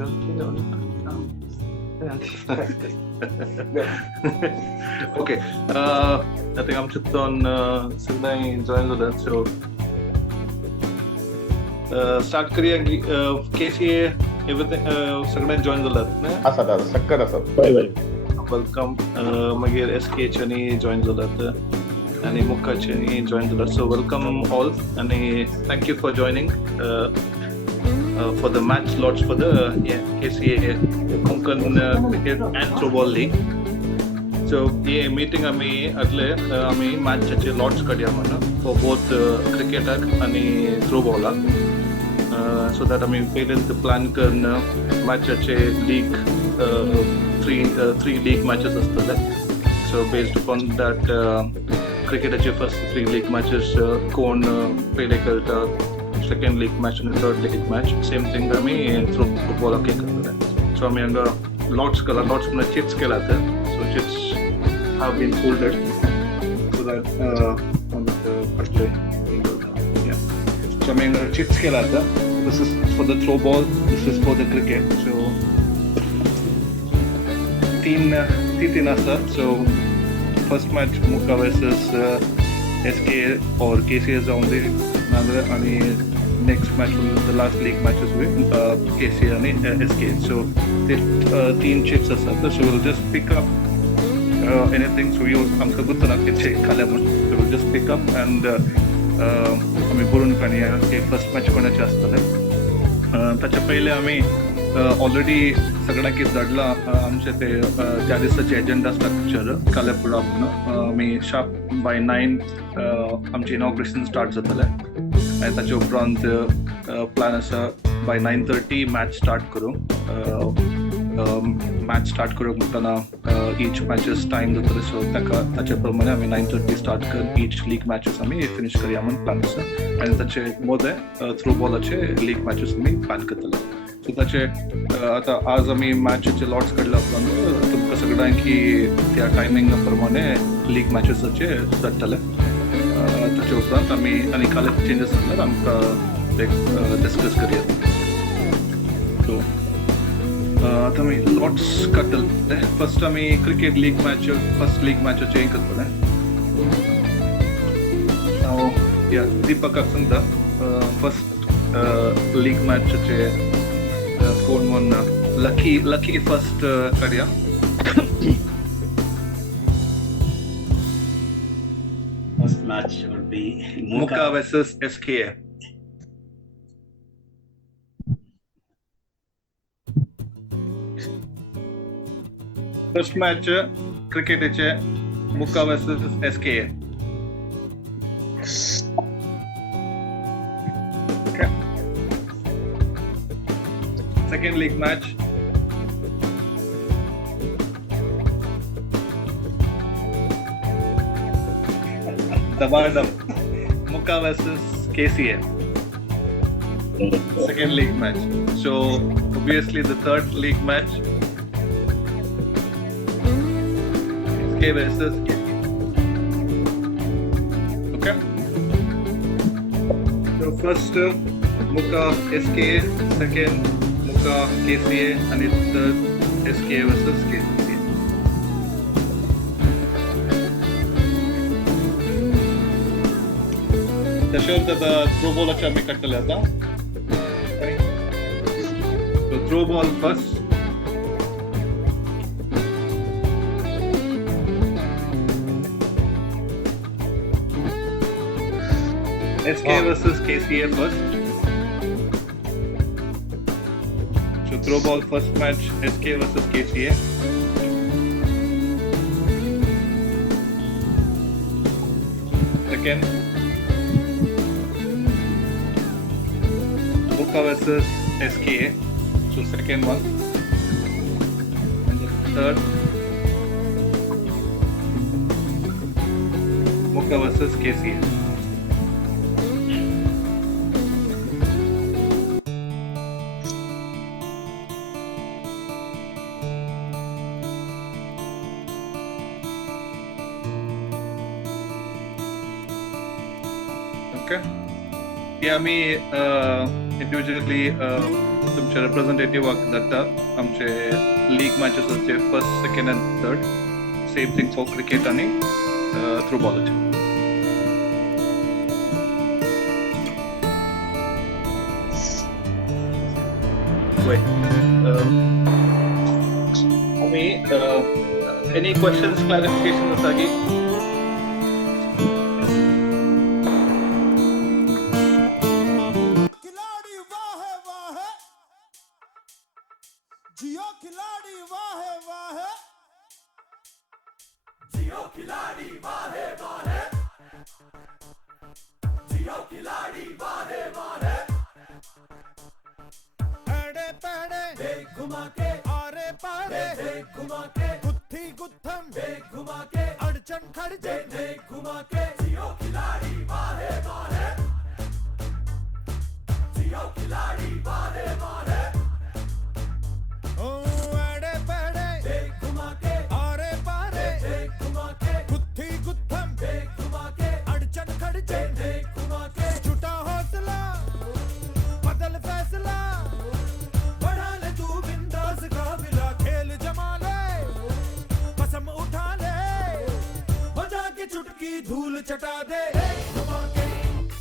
Okay. I think I'm just on Sydney join the so start career KCA everything Sydney join the असं सक्कर असं welcome Magir SK Chani join the and MUKA Chani join the so welcome all and thank you for joining for the match slots for the KCA Konkan Cricket and Throwball League. So ये meeting आम्ही match चे lots काढया म्हणा for both cricket आणि throwball so that आम्ही पहिल्यांदा plan करणं match चे league three league matches असतात. So based upon that cricket चे first 3 league matches कोण पहिले करतात second league match and third league match same thing आम्ही throwball के करतात. So आम्ही अंगा lots में chips केला था. So chips have been folded so that on the yeah. So I mean chips kela tha. This is for the throw ball. This is for the cricket. So तीन asa. So first match MUKA versus SK or KCA is only another and next match the last league matches with KCA and SK. So तीन chips asa. So we'll just pick up anything so you आमका गुत्त ना किच्छे खाल्या म्हणून so we'll just pick up and आम्ही बोलून काढूया की first match कोणाचे असतले त्याच्या पहिले आम्ही ऑलरेडी सगळ्यांकी धाडला आमचे ते त्या दिसाचे एजेंडा स्ट्रक्चर काल्या पुढे आपण आम्ही शार्प बाय 9 आमचे इनॉग्रेशन स्टार्ट जातले आणि त्याच्या उपरांत प्लॅन आसा बाय 9:30 मॅच स्टार्ट करू match start करूंक म्हणटना each matches time जातले सो ताचे प्रमाणे आमी 9:30 स्टार्ट कर each league matches आमी फिनिश करया म्हणून प्लॅन आसा आनी ताचे मोदे थ्रो बॉलाचे league matches आमी प्लॅन करतले सो ताचे आतां आज आमी मॅचचे लॉट्स काडला उपरांत तुमकां सगळ्यांकी त्या टायमिंगा प्रमाणे league matchesचे धाडटले ताचे उपरांत आमी आनी काले चेंजीस जाल्यार आमकां डिस्कस करया सो आता मी लॉट्स काढतले फर्स्ट आम्ही cricket league match first league मॅचचे हें करतले हांव या दीपकाक सांगता फर्स्ट लीग मॅचचे कोण म्हण लकी फर्स्ट काडया First match would be MUKA versus SKA. First match cricket MUKA versus SKA. Okay. Second league match. MUKA versus KCA. Second league match. So obviously the third league match. SK versus KCA. Okay. So first MUKA SKA, second MUKA KCA, and third SKA versus KCA. त्याशिवाय आता throw बॉलाचे आम्ही काढतले आता throw ball first SK versus KCA first. So throw ball first match SK versus KCA. Second MUKA versus SKA. So second one. And the third MUKA versus KCA. Okay. Yeah, me individually तुमचे representative जाता आमचे league matches असते first, second and third. Same thing for cricket आणि throwball. Any questions, clarifications, Sagi? खिलाड़ी वाह वाह, जियो खिलाड़ी वाह वाह, जियो खिलाड़ी वाह वाह, जियो खिलाड़ी वाह वाह. एड़े पेड़े देख घुमा के, आरे पारे देख घुमा के, गुत्थी गुत्थम देख घुमा के, अड़चन खड़चन देख घुमा के. जियो खिलाड़ी वाह वाह, जियो खिलाड़ी वाह वाह. ओ एड़े पेड़े देख घुमा के, आरे पारे देख घुमा के, गुत्थी गुत्थम देख घुमा के, अड़चन खड़चन देख घुमा के. छुटा हौसला बदल फैसला, बढ़ा ले तू बिंदास काबिला, खेल जमा ले, कसम उठा ले, बजा के चुटकी धूल चटा दे. घुमा के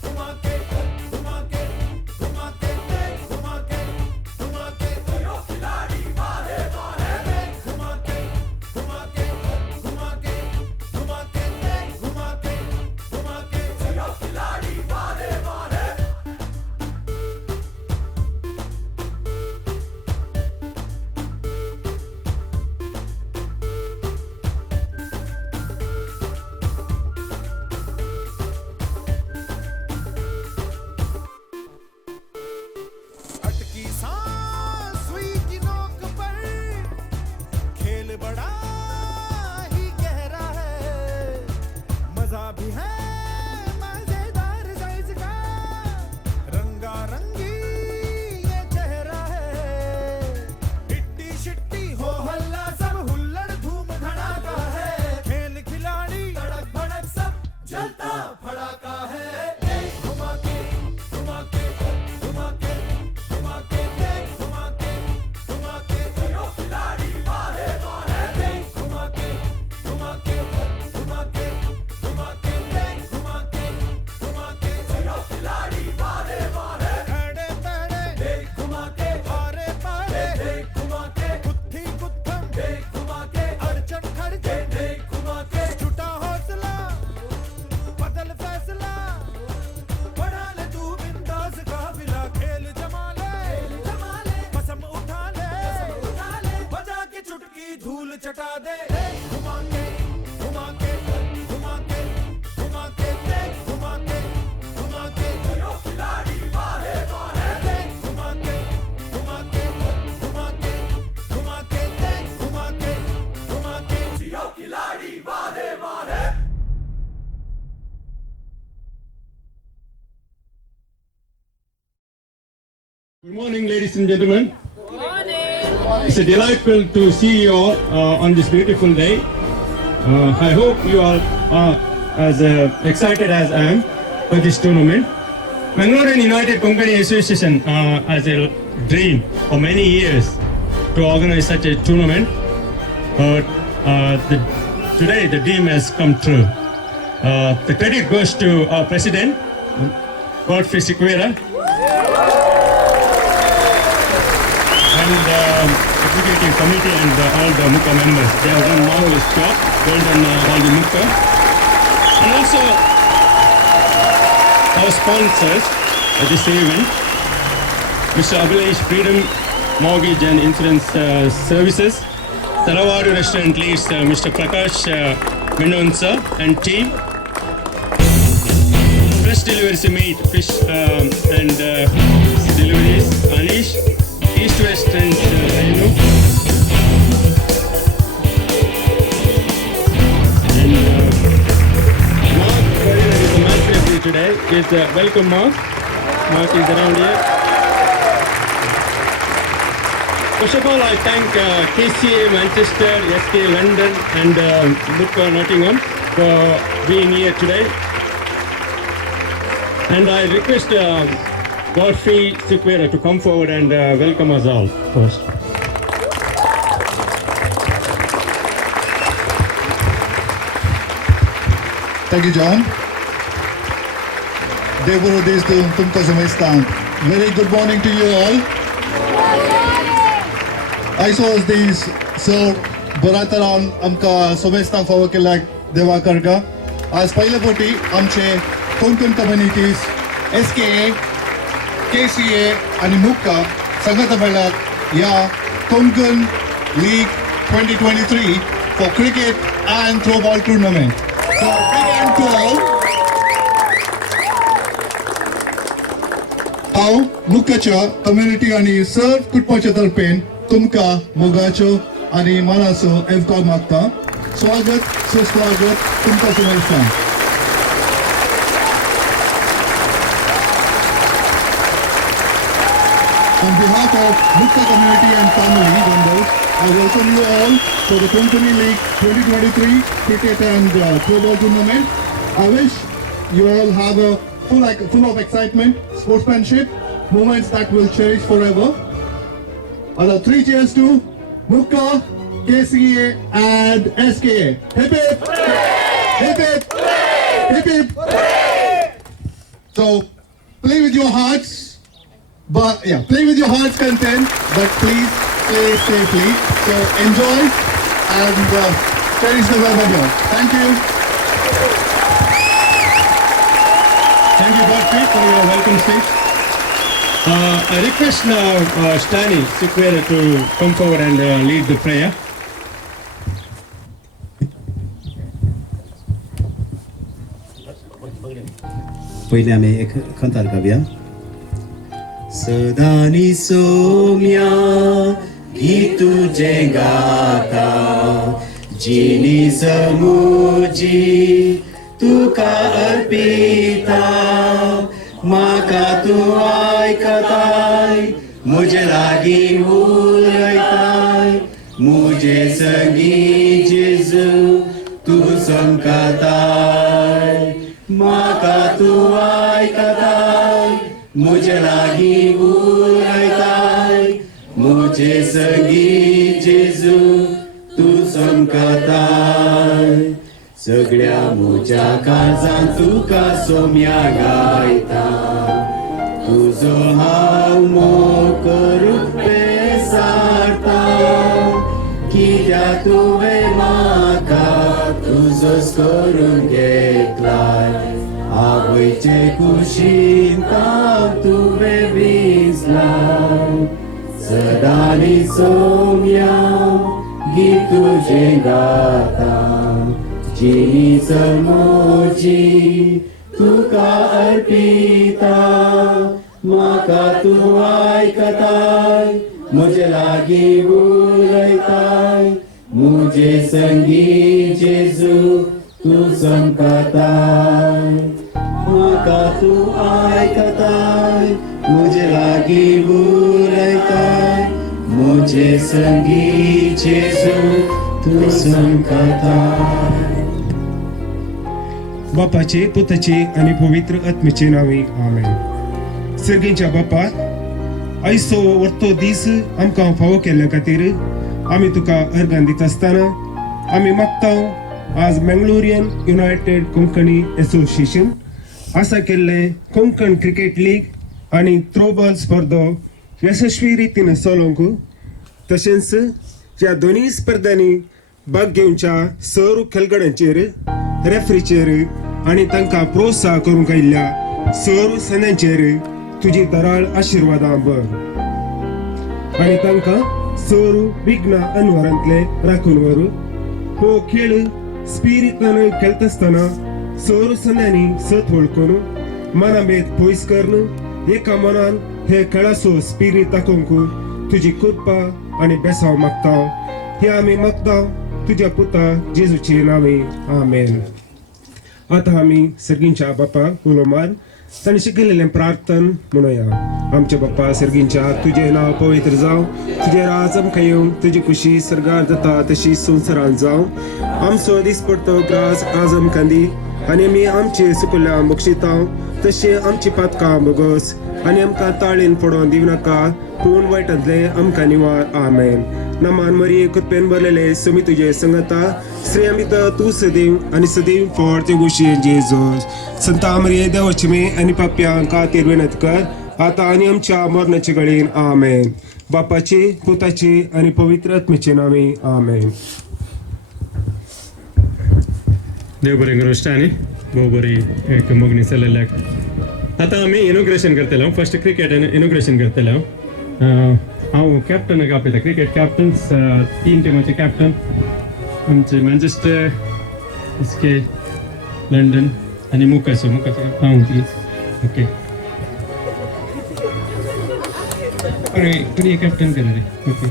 घुमा के घुमा के घुमा के घुमा के घुमा के, जियो खिलाड़ी वाह वाह. घुमा के घुमा के घुमा के घुमा के घुमा के घुमा के, जियो खिलाड़ी वाह वाह. अटकी सांस सुई की नोक पर, खेल बड़ा ही गहरा है, मजा भी है मजेदार साइज का, रंगा रंगी ये चेहरा है, हिट्टी शिट्टी हो हल्ला सब, हुल्लड़ धूम धड़ाका है, खेल खिलाड़ी तड़क भड़क सब जलता भड़ाका है. घुमा के घुमा के घुमा के घुमा के घुमा के घुमा के, जियो खिलाड़ी वाह वाह. घुमा के घुमा के घुमा के घुमा के घुमा के घुमा के, जियो खिलाड़ी वाह वाह. एड़े पेड़े देख घुमा के, आरे पारे देख घुमा के, गुत्थी गुत्थम देख घुमा के, अड़चन खड़चन देख घुमा के. छुटा हौसला बदल फैसला, बढ़ा ले तू बिंदास काबिला, खेल जमा ले, कसम उठा ले, बजा के चुटकी धूल चटा दे. घुमा के घुमा के घुमा के घुमा के घुमा के घुमा के, जियो खिलाड़ी वाह वाह. घुमा के घुमा के घुमा के घुमा के घुमा के घुमा के, जियो खिलाड़ी वाह वाह. Good morning, ladies and gentlemen. Good morning. It's a delightful to see you all on this beautiful day. I hope you all are as excited as I am for this tournament. Mangalore United Konkani Association has a dream for many years to organize such a tournament. But today the dream has come true. The credit goes to our president, Godfrey Sequeira, and executive committee and all the MUKA members. They have done marvelous job. Well done all the MUKA. And also our sponsors at this event, Mr. Abhilash Freedom Mortgage and Insurance Services, Taravadu Restaurant leads Mr. Prakash Menonsa and team, Fresh Deliveries Meat, Fish and Deliveries, Anish, East West and Renu, and Mark is the match referee today. Is welcome Mark. Mark is around here. First of all, I thank KCA Manchester, SK London and MUKA Nottingham for being here today. And I request Godfrey Sequeira to come forward and welcome us all first. Thank you, John. Devuru Desdu Tumka Sumestan. Very good morning to you all. I saw these so Barataran Amka Sumestan Fawakilak Devakarga. As Pailapoti Amche Konkan communities SKA, KCA and MUKA Sangatamela Ya Konkan League 2023 for cricket and Throwball Tournament. So big hand to all. How MUKAच्या community आणि सर्व कुटुंबाच्या तर्फेन तुमका मोगाचो आणि मनाचो एवकार मागता. स्वागत सुस्वागत तुमका समेस्तान. On behalf of MUKA community and family members, I welcome you all to the Konkani League 2023 Cricket and Throwball Tournament. I wish you all have a full of excitement, sportsmanship, moments that will cherish forever. Other 3 cheers to MUKA, KCA and SKA. Hip hip! Hip hip! Hip hip! So, play with your hearts. But yeah, play with your heart's content, but please play safely. So enjoy and cherish the weather here. Thank you. Thank you, Godfrey, for your welcome speech. I request now Stany Sequeira to come forward and lead the prayer. पहिले आम्ही एक खंतार गाऊया. सदानी सोम्या गीत तुझे गाता जिनी समूजी तुका अर्पिता माका तू ऐकताय मुझे लागी उलयताय मुझे संगी जेजू तू समकताय माका तू ऐकताय मुझे लागी उलयताय मुझे संगी जेजू तू समकताय सगळ्या मुझ्या काळजान तुका सोम्या गायता तुझो हांव मोग करूंक बेसारता कित्याक तुवें म्हाका तुजोच करून घेतलाय आवयचे कुशीन ताव तुवें भिजलाय सदांनी सोम्या गीत तुजें गाता जिनी समोजी तुका अर्पिता म्हाका तू ऐकताय म्हजे लागीं उलयताय मुझे संगी जेजू तू समकताय म्हाका तू ऐकताय मुझे लागीं उलयताय मुझे संगी जेजू तू समकताय. बापाचे पुताचे आणि पवित्र आत्म्याचे नावे आमेन. सर्गींच्या बापा आयचो वरतो दीस आमकां फावो केल्ल्या खातीर आमी तुका अर्गां दित आसतना आमी मागता आज मंगलोरियन युनायटेड कोंकणी असोसिएशन आसा केल्ले कोंकण क्रिकेट लीग आनी थ्रोबॉल स्पर्धो यशस्वी रितीन चलोवंक तशेंच ह्या दोनूय स्पर्धांनी भाग घेवच्या सर्व खेळगड्यांचेर रेफ्रीचेर आनी तांकां प्रोत्साह करूंक आयिल्ल्या सर्व सणांचेर तुजी दराळ आशिर्वादां भर आनी तांकां सर्व विघ्न अनवरांतले राखून व्हर. हो खेळ स्पिरिटान खेळटा आसतना सर्व सणांनी सत वळखून मनाभेद पयस करून एका मनान हे खेळाचो स्पिरीट दाखोवंक तुजी कृपा आनी बेसाव मागता. हे आमी मागता तुज्या पुता जेजूचे नावे आमेन. आता आमी सर्गींच्या बापाक उलो मार ताणें शिकयलेलें प्रार्थन म्हणुया. आमच्या बाप्पा सर्गींच्या तुजें नांव पवित्र जावं तुजें राज आमकां येवं तुजी खुशी सरगार जाता तशी संवसारांत जावं. आमचो दिसपडटो ग्रास आज आमकां दी आनी आमी आमचे सुकल्ल्या बक्षितांव तशें आमची पातकां बोगस आनी आमकां ताळेन पडोवन दिवनाका तूं वायटांतले आमकां निवार आमेन. नमान मरी कृपेन भरलेले समी तुझे संगता श्री अमित तू सदैव आनी सदैव फॉर ते गोशी जेजूस. संता मरिये देवाची आनी पाप्यांक खातीर विनंती कर आता आनी आमच्या मरणाचे घडीन आमेन. बापाची पुताची आनी पवित्र आत्मेचे नावे आमेन. देव बरें करूं. स्टॅनी भोव बरी एक मोगणी चलयल्याक. आतां आमी इनॉग्रेशन करतले. फर्स्ट क्रिकेट इनॉग्रेशन करतले. हांव कॅप्टनाक आपयता. क्रिकेट कॅप्टन्स 3 टिमाचे कॅप्टन आमचे मॅन्चेस्टर, एसके, लंडन आनी मुकाचे हांव प्लीज. ओके कोणी कॅप्टन केलं रे. ओके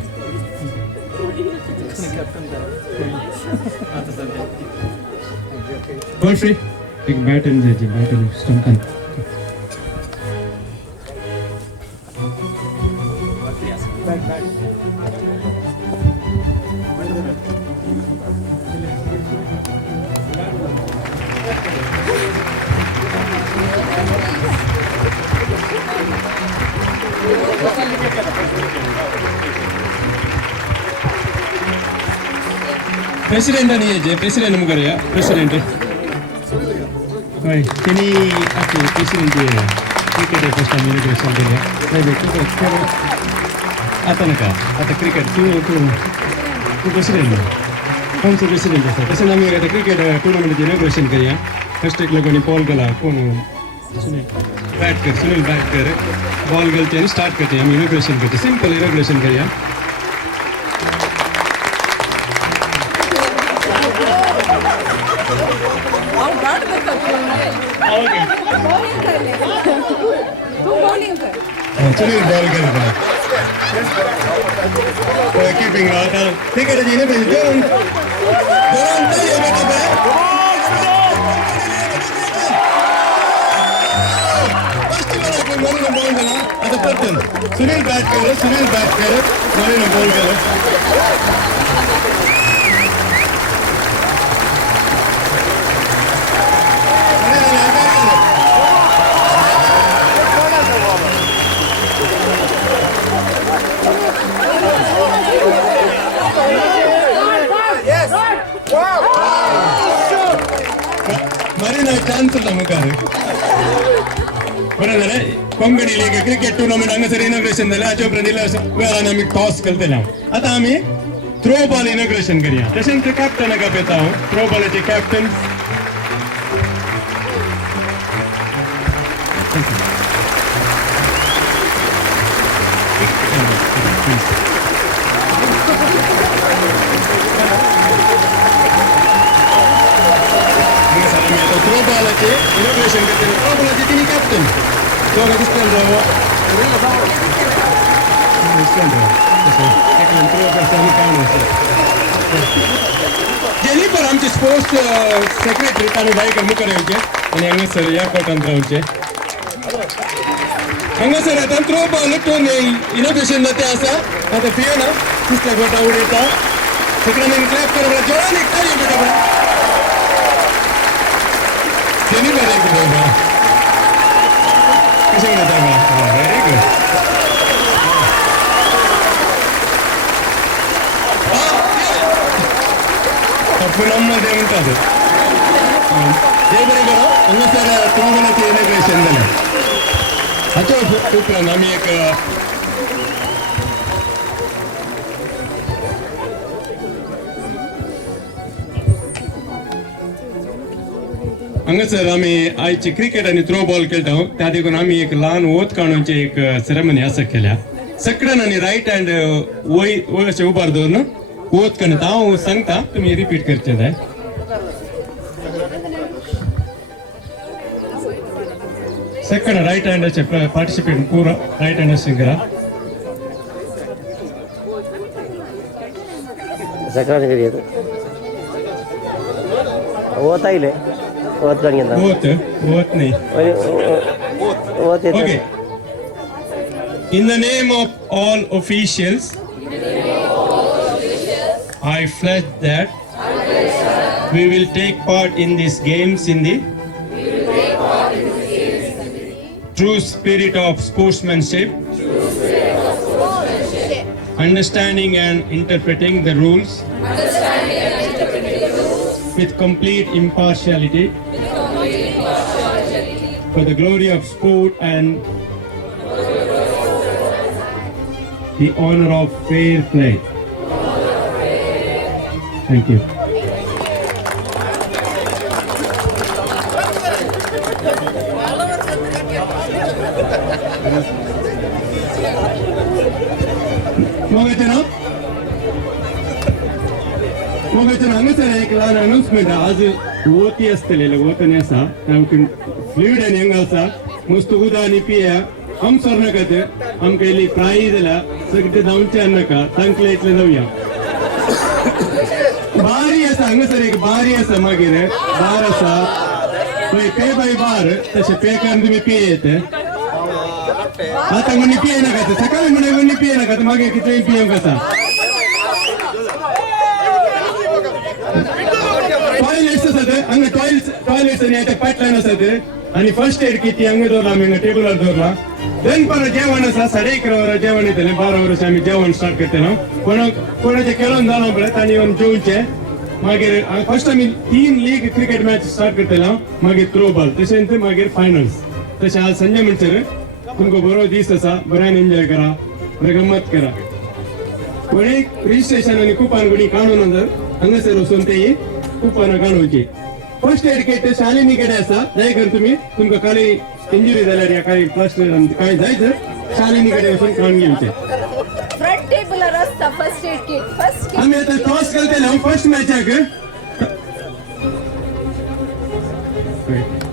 गॉडफ्री एक बॅटन द्यायची. बॅटन स्टंपन प्रेसिडेंट आणि जे प्रेसिडेंट मुगऱ्या प्रेसिडेंट हय तेणी आतां president cricket first time inauguration केल्या. आतां नाका आतां क्रिकेट तूं प्रेसिडेंट कोणचो प्रेसिडेंट आसा तशें आमी आतां क्रिकेट टुर्नामेंटाचें इनॉग्रेशन करया. फर्स्ट एक लोकांनी बॉल घाला. कोण बॅट कर. सुनील बॅट कर. बॉल घालचे आनी स्टार्ट करचे. आमी इनॉग्रेशन करचे. सिंपल इनॉग्रेशन करया. सुनील बॉल करता. कीपिंग क्रिकेट इनॉग्रेशन आता पटकन सुनील बॅट कर. मरीन बॉल केलं. मरीन चान्स होता मुखार. बरं झालं. कोंकणी लीग क्रिकेट टुर्नामेंट हांगासर इनॉग्रेशन जालें. हाचे उपरांत इल्ल्या वेळान आमी टॉस करतले. आतां आमी थ्रो बॉल इनॉग्रेशन करया. तशेंच कॅप्टनाक आपयता हांव. थ्रो बॉलाचे कॅप्टन थ्रो बॉलाचे इनॉग्रेशन करतले. थ्रो बॉलाचे तिनी कॅप्टन दोघां दिसतले राव. जेनीफर आमचे स्पोर्ट्स सेक्रेटरी ताणें जायकर मुखार येवचे आनी हांगासर ह्या कोर्टांत रावचे. हांगासर आतां थ्रो बॉल इनॉग्रेशन जाते आसा. आतां फियोना तिसऱ्या गोटा उडयता. सगळ्यांनी क्लॅप करप. जोरान एक ताळी बेटा. जेनीफर एक कशें उडयता. Very good. पुनममध्ये म्हणतात हे बरें करो. हांगासर टुर्नामेंटाचें इनॉग्रेशन जालें. हाचे उपरांत आमी एक हांगासर आमी आयची क्रिकेट आनी थ्रो बॉल खेळटा. त्या देखून आमी एक ल्हान वोत काडूनची एक सेरेमनी आसा केल्या. सकड्यान आनी रायट हँड वयर अशें उबार दवरून वोत काडटा. हांव सांगता तुमी रिपीट करचे जाय. सेकंड राइट हैंड अच्छे पार्टिसिपेट पूरा राइट हैंड से करा सेकंड करिए तो वो ताइले वो करिए ना वो नहीं वो ते okay in the name of all officials I pledge that we will take part in these games in the true spirit of sportsmanship, understanding and interpreting the rules with complete impartiality for the glory of sport and the honor of fair play. Thank you. एक announcement आज होती असलेले होतने असा आमकन fluid आणि अंगाचा मस्त उदानी पिया हम स्वर्णकते हम केली प्राइज ला सगळे जाऊनचे नका तांकले इथले जाऊया बारी असा अंगसर एक बारी असा मागे बार असा पे बाय बार तसे पे करून तुम्ही पे येते आता म्हणे पिये नका सकाळी म्हणे पिये नका मागे किती पिये कसा टॉयलेट्स असते अंग टॉयलेट्स आणि आता पाईपलाईन असते आणि फर्स्ट एड किती अंग दोरला आम्ही टेबलवर दोरला देन परत जेवण असा 11:30 जेवण येते 12 वर्ष आम्ही जेवण स्टार्ट करते ना कोणाचे केळून जाणं पडत आणि जेवणचे मागीर फर्स्ट आम्ही 3 लीग क्रिकेट मॅच स्टार्ट करते ना मागीर थ्रोबॉल तशेंच मागीर फायनल्स तसे आज संजय म्हणसर तुमको बरो दीस असा बऱ्यान एन्जॉय करा बरे गंमत करा पण एक रजिस्ट्रेशन आणि कुपान गुडी काढून नंतर हांगासर वचून ते कुपान काढूची फर्स्ट एड किट शाळेनी कितें आसा जाय कर तुम्ही तुमकां खाली इंजुरी जाल्यार या काही प्लास्टर काय जायचं शाळेनी कितें वचून काढून घेवचे फ्रंट टेबलर आसता फर्स्ट एड किट फर्स्ट आमी आतां टॉस केलते फर्स्ट मॅचाक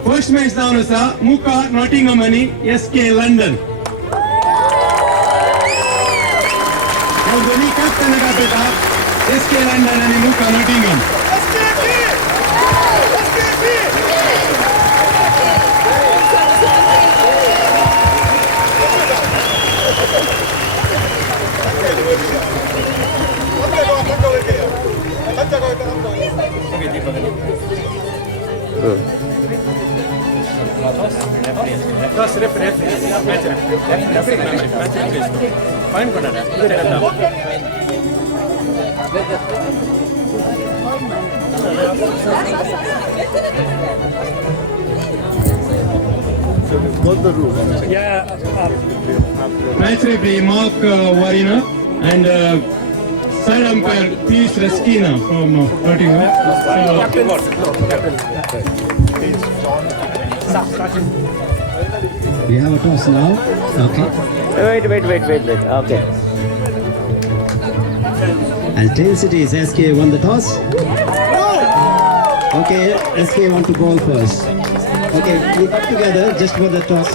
फर्स्ट मॅच जावन आसा मुका नॉटिंगहम आणि SK लंडन दोन्ही कॅप्टन आपयता SK लंडन आणि मुका Nottingham Match referee Mark Warina and side umpire Pete Reskina from Nottingham. We have a toss now. Okay. Wait. Okay. And Tail City's SK won the toss. Okay, SK want to bowl first. Okay, we come together just for the toss.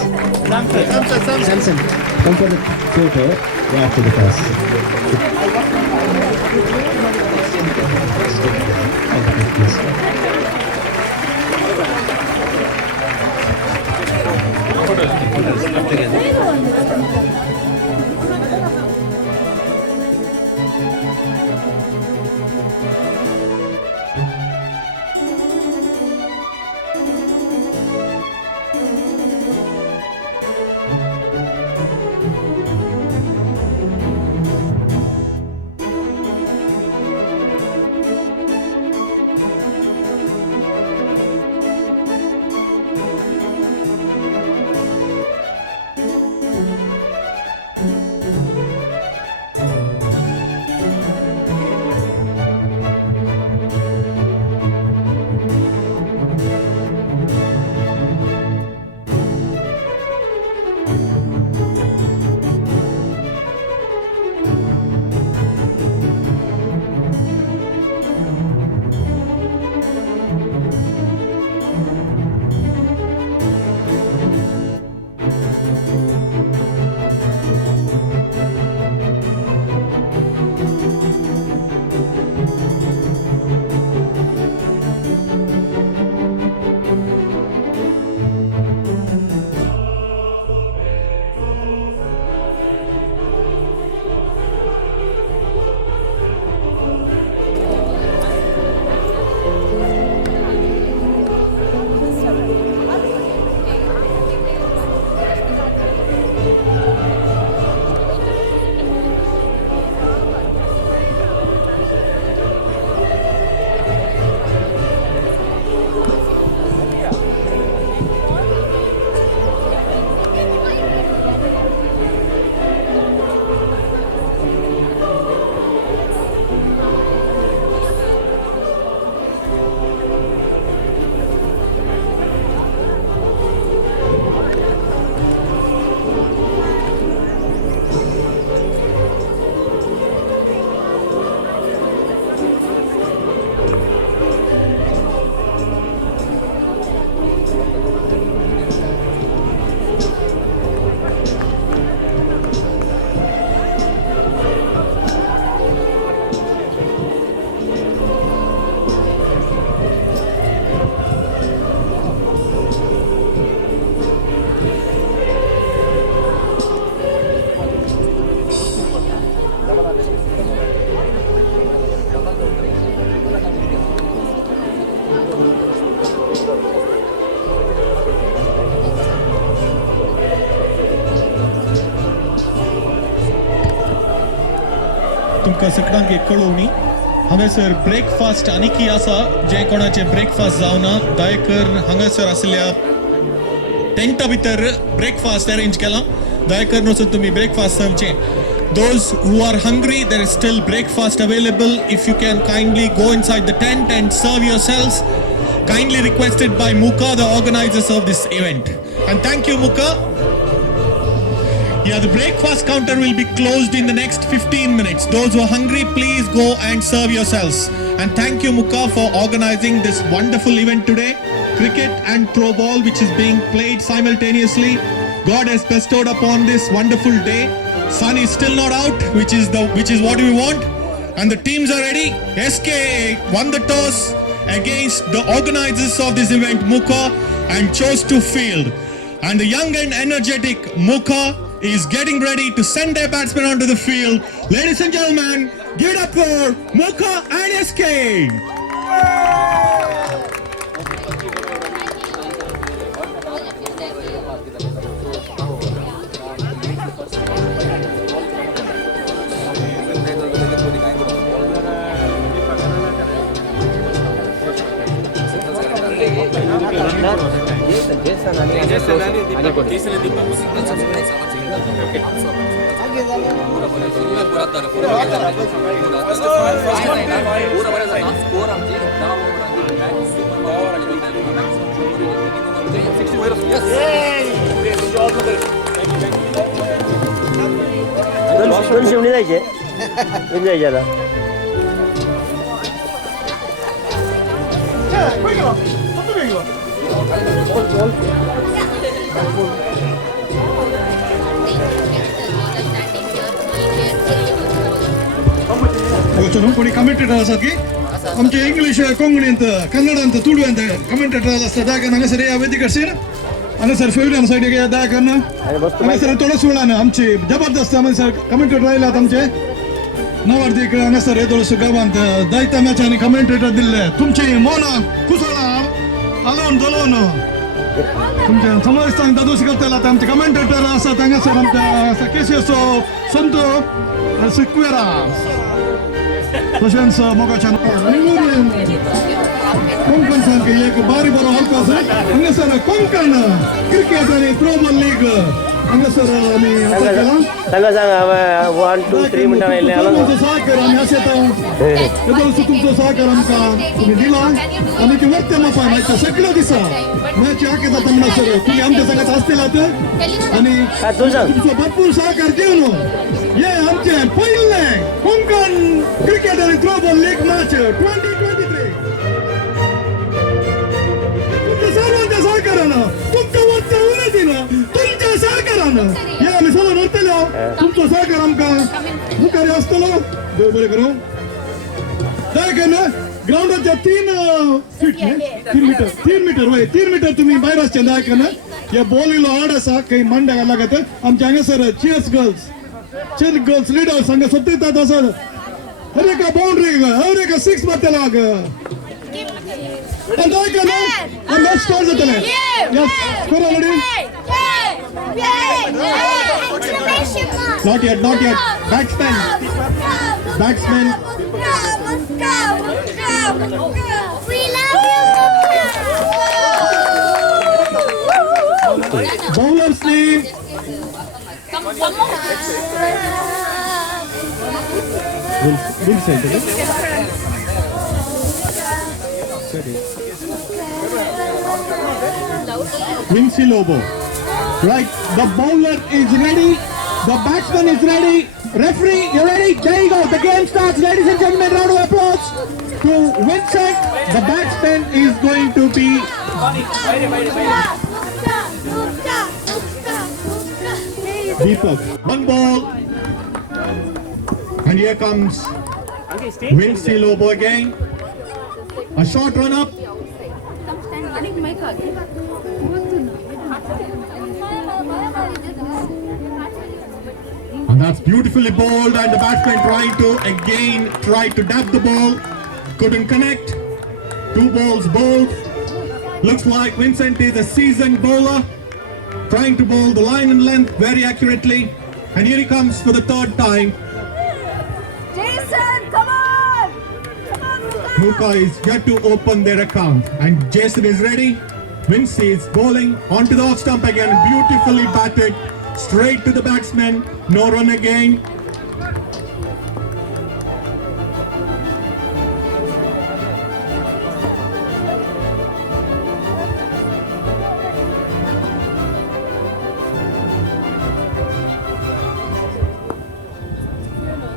Samson, come for the photo after the toss. Okay, please. Photos, come together. तुमकां सगळ्यांक एक कळोवणी हांगासर breakfast आनीकय आसा जे कोणाचे breakfast जावना दयेकर हांगासर आसल्या टेंटा भितर ब्रेकफास्ट अरेंज केला दयेकर वचून तुमी breakfast सर्वचे Those who are hungry, there is still breakfast available. If you can kindly go inside the tent and serve yourselves. Kindly requested by MUKA, the organizers of this event. And thank you, MUKA. Yeah, the breakfast counter will be closed in the next 15 minutes. Those who are hungry, please go and serve yourselves. And thank you, MUKA, for organizing this wonderful event today. Cricket and throwball, which is being played simultaneously. God has bestowed upon this wonderful day. Sun is still not out, which is what we want. And the teams are ready. SK won the toss against the organizers of this event, MUKA, and chose to field. And the young and energetic MUKA is getting ready to send their batsmen onto the field. Ladies and gentlemen, give it up for MUKA and SK. दोन शिवणी जायचे आता कोणी commentator आसात की आमचे English कोंकणींत कन्नडांत तुळुंत commentator आसता दाखय हांगासर या वेदिकरशीर हांगासर फेवऱ्यान सायडीक या दाखय हांगासर थोडे वेळान आमची जबरदस्त हांगासर कमेंटेटर आयल्यात आमचे नवर्दीक हांगासर हे थोडेशे गांवांत जायत्या मॅचांनी कमेंटेटर दिल्ले तुमची मोना कुसळा आलोन दोलोन तुमच्या समावेशांक दादोशी करतले आता आमचे कमेंटेटर आसात हांगासर आमच्या केसीएसओ संतो सिक्वेरा तशेंच मोगाच्या कोंकण सारखे एक बारी बरो हलको आसा हांगासर कोंकण क्रिकेट आनी थ्रोबॉल लीग हांगासर आमी सांगा 1 2 3 मिनटां आयले तुमचो सहकार आमी आशेता तुमचो सहकार आमकां तुमी दिला आनी ती वर्ते मापा मागीर सगळे दिसा मॅच आखे जाता म्हणसर तुमी आमच्या सांगात आसतेलात आनी तुमचो भरपूर सहकार दिवन हे आमचे पयले कोंकण क्रिकेट आनी थ्रोबॉल लीग मॅच 2023 तुमच्या सर्वांच्या सहकारानं तुमच्या वर्ते उमेदीनं तुमच्या सहकारानं हे आमी सगळं व्हरतलो तुमचो सहकार आमकां मुखारी आसतलो देव बरें करूं दाखय ग्राउंडाच्या 3 फीट 3 मीटर तुम्ही भायर आसचे दाखय हे बॉल इलो हार्ड आसा काही मांड्या लागत आमच्या हांगासर चीयर्स गर्ल्स लीडर्स हांगा सतयतात आसात हर एका बाउंड्रीक हर एका 6 मारतलाक दाखय मॅच स्टार्ट जातले यस करा ready Not yet. Batsman. We love you. Bowler's name. We'll say it. Vinci Lobo. Right, the bowler is ready. The batsman is ready. Referee, you ready? There you go. The game starts. Ladies and gentlemen, round of applause to Vincent. The batsman is going to be... Deepak. One ball. And here comes Vinci Lobo again. A short run up. And that's beautifully bowled, and the batsman tried to dab the ball, couldn't connect. 2 balls bowled. Looks like Vincent is a seasoned bowler, trying to bowl the line and length very accurately. And here he comes for the 3rd time. MUKA is yet to open their account. And Jason is ready. Vinci is bowling onto the off stump again. Beautifully batted. Straight to the batsman. No run again.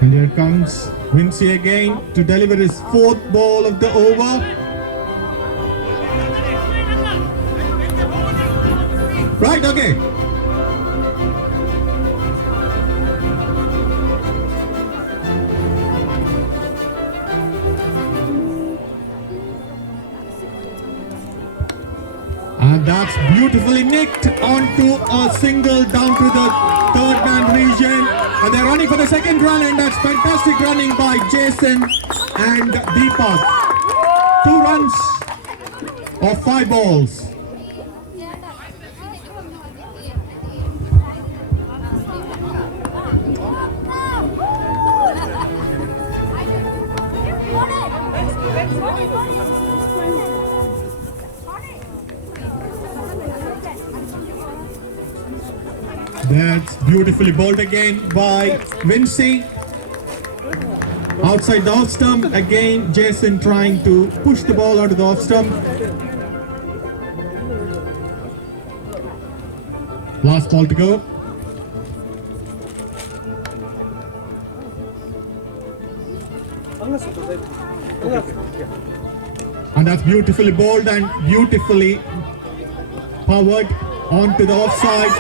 And here comes Vinci again to deliver his fourth ball of the over. Right, okay. And that's beautifully nicked onto a single down to the third man region. And they're running for the second run, and that's fantastic running by Jason and Deepak. 2 runs of 5 balls. That's beautifully bowled again by Vinci. Outside the off stump, again Jason trying to push the ball onto the off stump. Last ball to go. And that's beautifully bowled and beautifully powered onto the offside,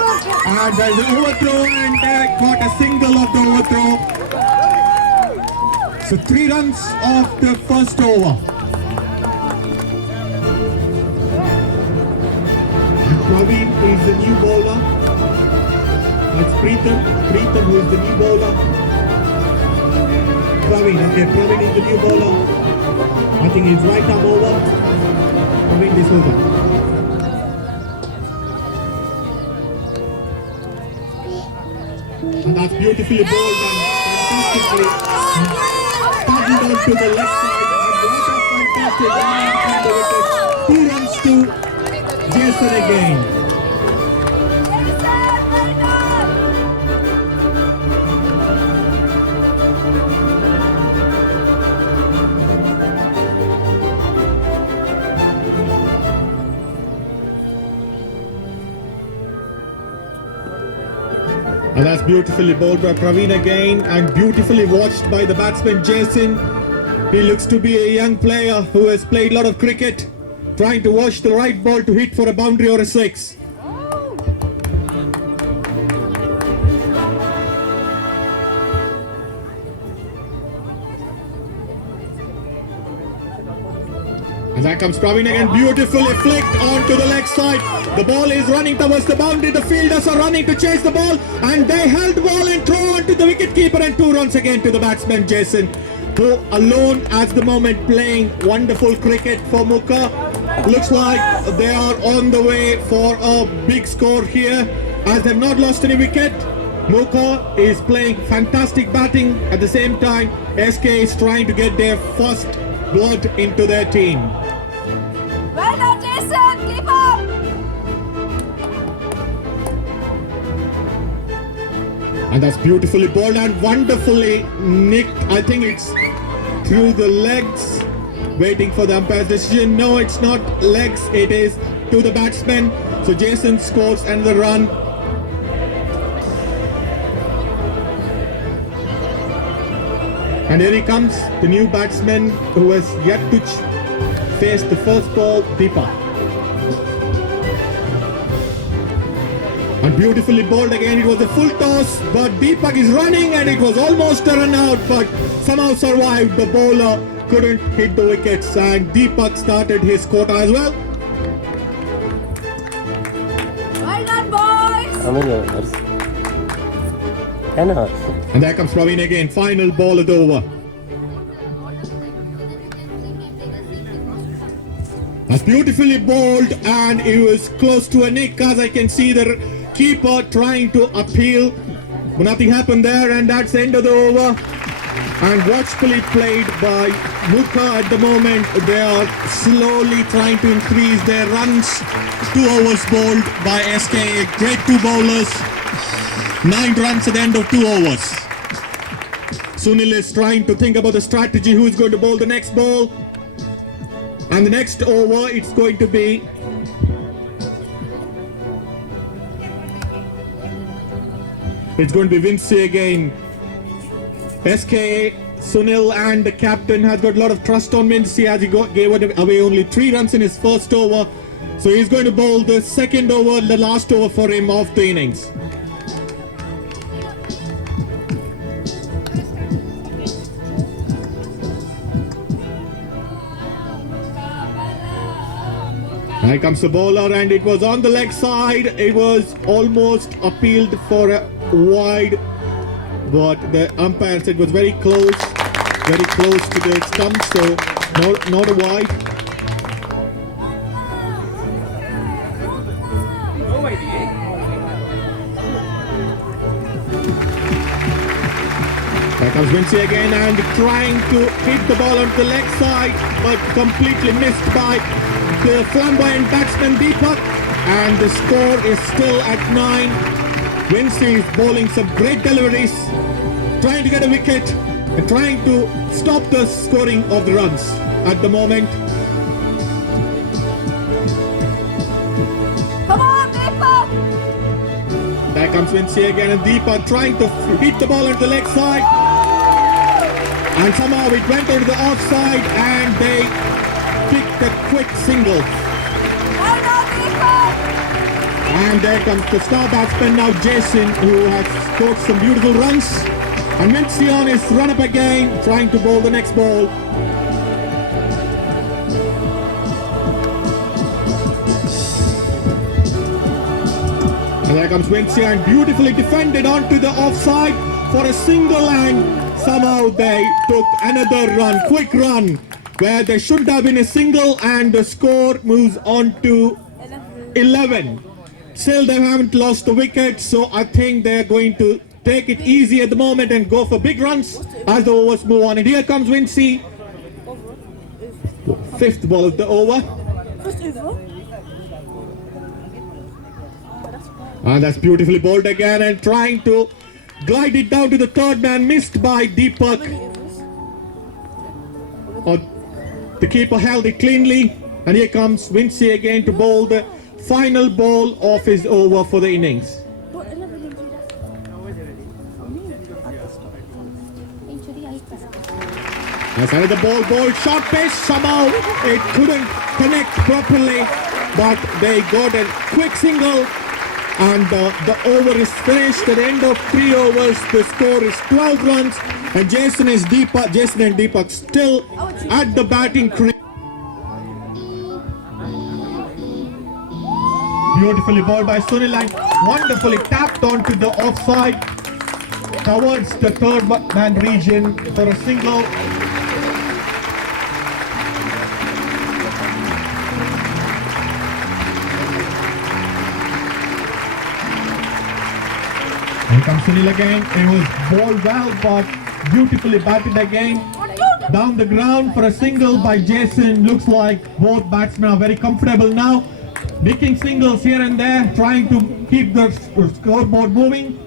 and there's an overthrow, and got a single of the overthrow. So 3 runs of the first over. And Praveen is the new bowler. That's Preetham who is the new bowler. Praveen is the new bowler. I think he's right arm over. Praveen is over. And that's beautifully bowled and fantastically paddled onto the left side. And what a fantastic run on the wicket. 2 runs to Jason again. And that's beautifully bowled by Praveen again, and beautifully watched by the batsman Jason. He looks to be a young player who has played a lot of cricket, trying to watch the right ball to hit for a boundary or a 6. And that comes Praveen again, beautifully flicked onto the leg side. The ball is running towards the boundary. The fielders are running to chase the ball, and they held the ball and throw onto the wicketkeeper, and 2 runs again to the batsman Jason, who alone at the moment playing wonderful cricket for MUKA. Looks like they are on the way for a big score here, as they've not lost any wicket. MUKA is playing fantastic batting. At the same time, SK is trying to get their first blood into their team. Well done, Jason. Keep up. And that's beautifully bowled and wonderfully nicked. I think it's through the legs. Waiting for the umpire's decision. No, it's not legs. It is to the batsman. So Jason scores another run. And here he comes, the new batsman who has yet to face the first ball, Deepak. And beautifully bowled again. It was a full toss, but Deepak is running, and it was almost a run out, but somehow survived. The bowler couldn't hit the wickets, and Deepak started his quota as well. Well done, boys. And there comes Praveen again, final ball of the over. That's beautifully bowled, and it was close to a nick, as I can see the keeper trying to appeal, but nothing happened there, and that's the end of the over. and watchfully played by MUKA at the moment. They are slowly trying to increase their runs. 2 overs bowled by SKA. Great 2 bowlers. 9 runs at the end of 2 overs. Sunil is trying to think about the strategy. Who is going to bowl the next ball? And the next over, it's going to be Vinci again. SKA, Sunil and the captain has got a lot of trust on Vinci as he gave away only 3 runs in his first over. So he's going to bowl the second over, the last over for him of the innings. Here comes the bowler and it was on the leg side. It was almost appealed for a wide, but the umpire said it was very close to the stump, so not a wide. Here comes Vinci again and trying to hit the ball onto the leg side, but completely missed by the flamboyant batsman Deepak, and the score is still at 9. Vinci is bowling some great deliveries, trying to get a wicket and trying to stop the scoring of the runs at the moment. Come on, Deepak! There comes Vinci again and Deepak trying to hit the ball onto the leg side, and somehow it went onto the offside and they picked a quick single. And there comes the star batsman now, Jason, who has scored some beautiful runs. And Vinci on his run up again, trying to bowl the next ball. And there comes Vinci and beautifully defended onto the offside for a single, and somehow they took another run, quick run, where there should have been a single, and the score moves on to 11. Still they haven't lost the wicket, so I think they're going to take it easy at the moment and go for big runs as the overs move on. And here comes Vinci. 5th ball of the over. And that's beautifully bowled again and trying to glide it down to the 3rd man, missed by Deepak. The keeper held it cleanly, and here comes Vinci again to bowl the final ball of his over for the innings. As another ball bowled, short pitch, somehow it couldn't connect properly, but they got a quick single, and the over is finished. At the end of 3 overs, the score is 12 runs, and Jason and Deepak still at the batting crease. Beautifully bowled by Sunil and wonderfully tapped onto the offside towards the 3rd man region for a single. Here comes Sunil again. It was bowled well, but beautifully batted again. Down the ground for a single by Jason. Looks like both batsmen are very comfortable now. Making singles here and there, trying to keep the scoreboard moving.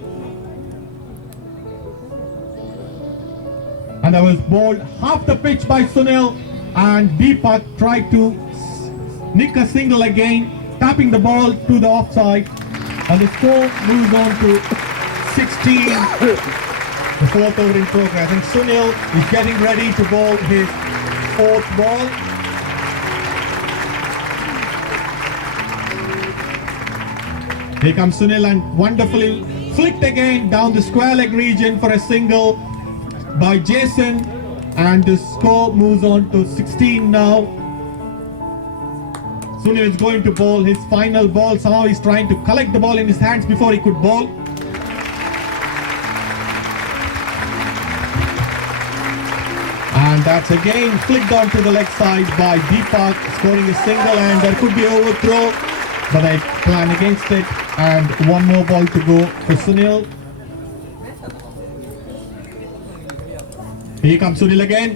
And that was bowled half the pitch by Sunil, and Deepak tried to nick a single again, tapping the ball to the offside. And the score moves on to 16. The 4th over in progress, and Sunil is getting ready to bowl his 4th ball. Here comes Sunil and wonderfully flicked again down the square leg region for a single by Jason, and the score moves on to 16 now. Sunil is going to bowl his final ball. Somehow he's trying to collect the ball in his hands before he could bowl. And that's again flicked onto the leg side by Deepak, scoring a single, and there could be overthrow, but I plan against it, and one more ball to go for Sunil. Here comes Sunil again.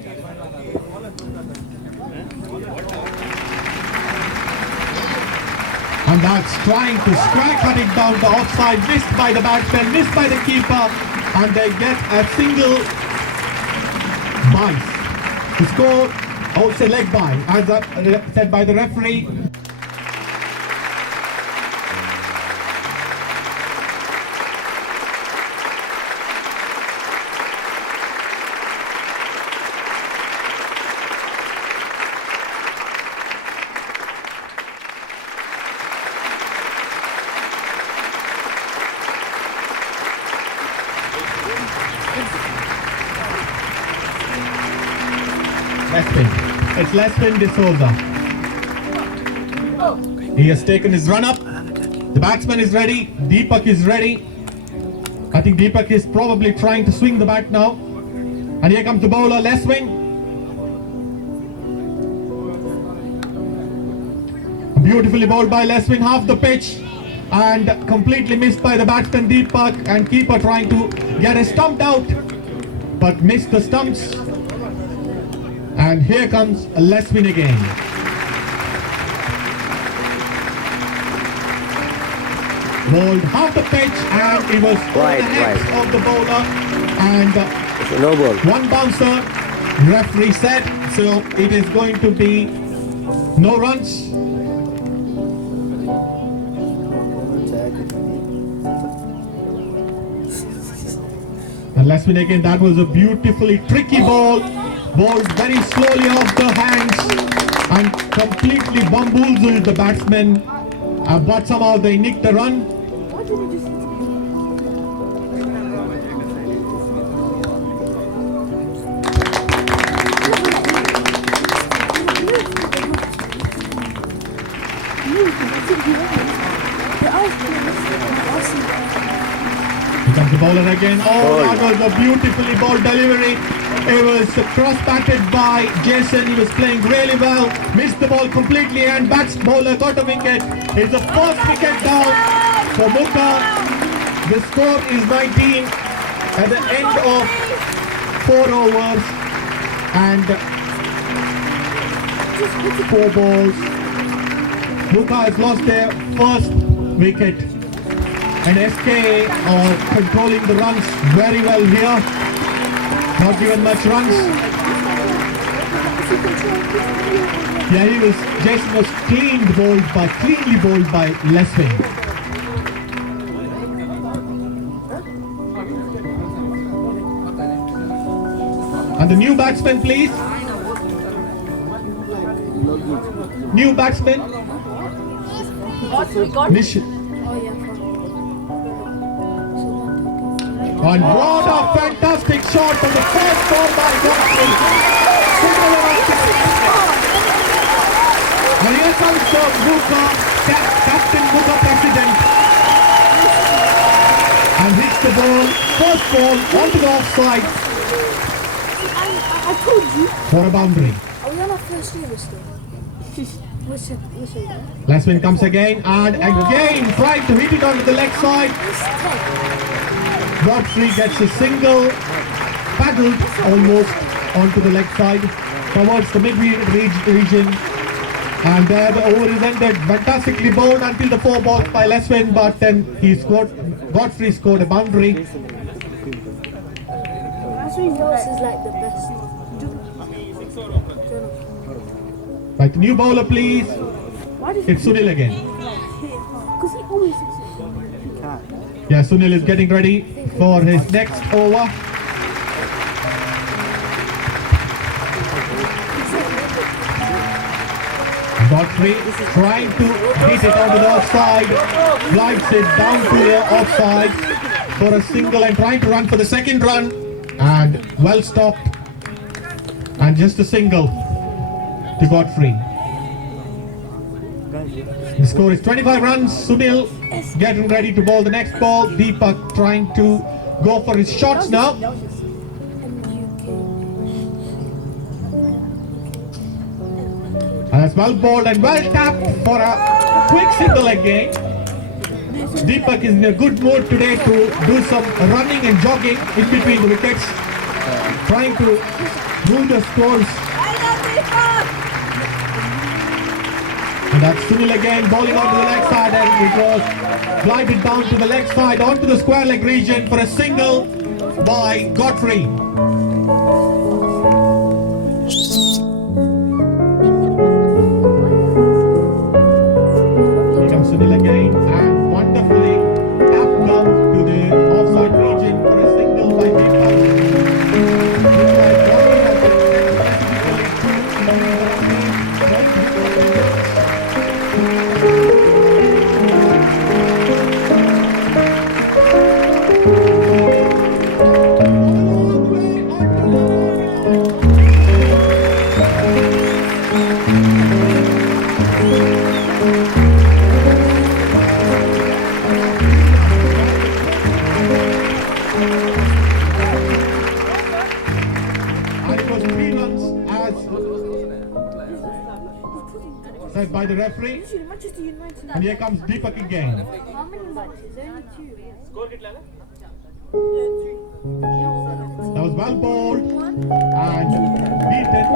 And that's trying to cut it down the offside, missed by the batsman, missed by the keeper, and they get a single bite. The score, also leg bye, as said by the referee. It's Leswin D'Souza. He has taken his run up. The batsman is ready. Deepak is ready. I think Deepak is probably trying to swing the bat now. And here comes the bowler, Leswin. Beautifully bowled by Leswin, half the pitch. And completely missed by the batsman Deepak, and keeper trying to get a stumped out, but missed the stumps. And here comes Leswin again. Bowled half the pitch, and it was on the heads of the bowler, and no ball. One bouncer, referee said, so it is going to be no runs. And Leswin again, that was a beautifully tricky ball. Bowled very slowly off the hands and completely bamboozled the batsmen, but somehow they nicked the run. Here comes the bowler again. Oh, that was a beautifully bowled delivery. It was cross-batted by Jason. He was playing really well. Missed the ball completely, and bowler got a wicket. It's the first wicket down for MUKA. The score is 19 at the end of 4 overs and 4 balls. MUKA has lost their first wicket, and SK are controlling the runs very well here. Not given much runs. Yeah, Jason was cleanly bowled by Leswin. And the new batsman, please. New batsman. And what a fantastic shot from the first ball by Godfrey. And here comes the MUKA, Captain MUKA President. And hits the ball, first ball, onto the offside. I told you. For a boundary. Are we on our first year still? Leswin comes again, and again trying to hit it onto the leg side. Godfrey gets a single, paddled almost onto the leg side towards the mid region, and there the over is ended. Fantastically bowled until the 4 balls by Leswin, but then Godfrey scored a boundary. Yours is like the best. Right, new bowler please. It's Sunil again. Because he always Yeah, Sunil is getting ready for his next over. Godfrey trying to hit it onto the offside, glides it down to the offside for a single and trying to run for the second run, and well stopped, and just a single to Godfrey. The score is 25 runs. Sunil getting ready to bowl the next ball. Deepak trying to go for his shots now. And that's well bowled and well tapped for a quick single again. Deepak is in a good mood today to do some running and jogging in between the wickets. trying to move the scores. And that's Sunil again bowling onto the leg side, and it was glided down to the leg side onto the square leg region for a single by Godfrey. Here comes Sunil again, and wonderfully tapped down to the offside region for a single by Deepak. Said by the referee. And here comes Deepak again. How many matches? Only 2. That was well bowled and beaten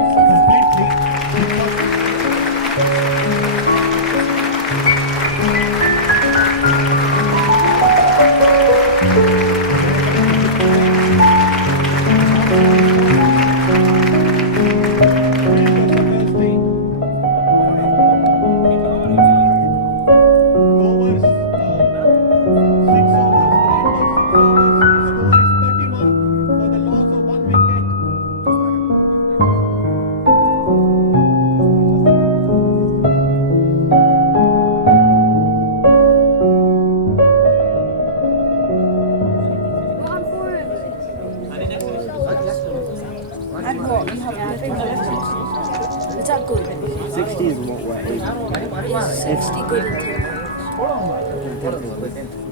Is that good? 60 is more what? Is 60 good in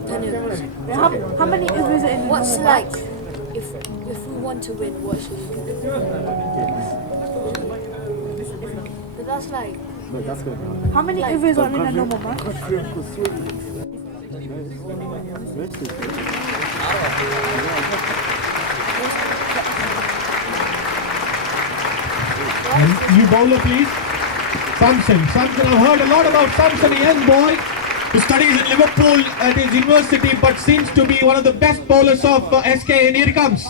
10 overs? How many overs are in? What's like, if we want to win, what should we do? But that's like... But that's good. How many overs are in a normal match? New bowler, please. Samson. Samson, I've heard a lot about Samson, a young boy who studies in Liverpool at his university, but seems to be one of the best bowlers of SK. And here he comes.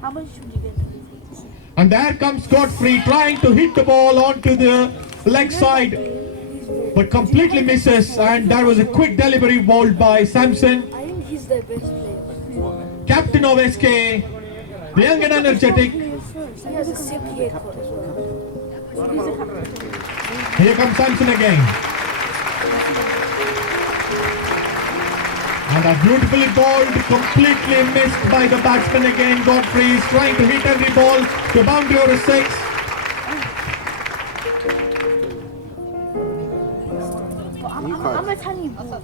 How much should you get? And there comes Godfrey trying to hit the ball onto the leg side, but completely misses. And that was a quick delivery bowled by Samson, I think he's the best player. captain of SK, the young and energetic. He has a sick haircut as well. Here comes Samson again. And a beautifully bowled, completely missed by the batsman again. Godfrey is trying to hit every ball to boundary over 6. I'm a tiny ball.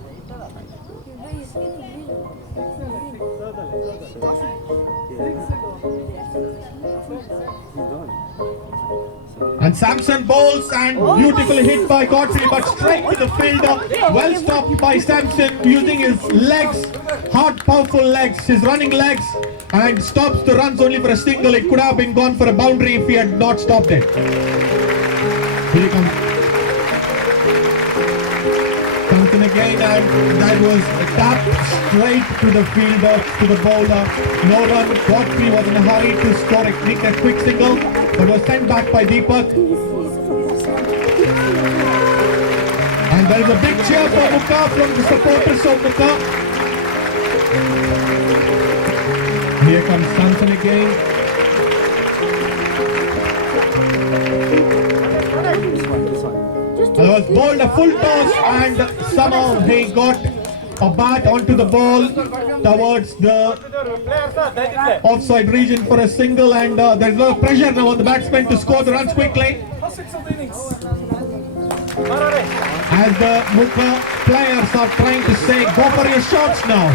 And Samson bowls and beautifully hit by Godfrey, but straight to the fielder. Well stopped by Samson using his legs, hard powerful legs, his running legs, and stops the runs only for a single. It could have been gone for a boundary if he had not stopped it. Here he comes. Samson again, and that was tapped straight to the fielder, to the bowler. No run. Godfrey was in a hurry to score a quick single, but was sent back by Deepak. And there is a big cheer for MUKA from the supporters of MUKA. Here comes Samson again. There was bowled a full toss, and somehow he got a bat onto the ball towards the offside region for a single, and there's a lot of pressure now on the batsman to score the runs quickly. As the MUKA players are trying to say, go for your shots now.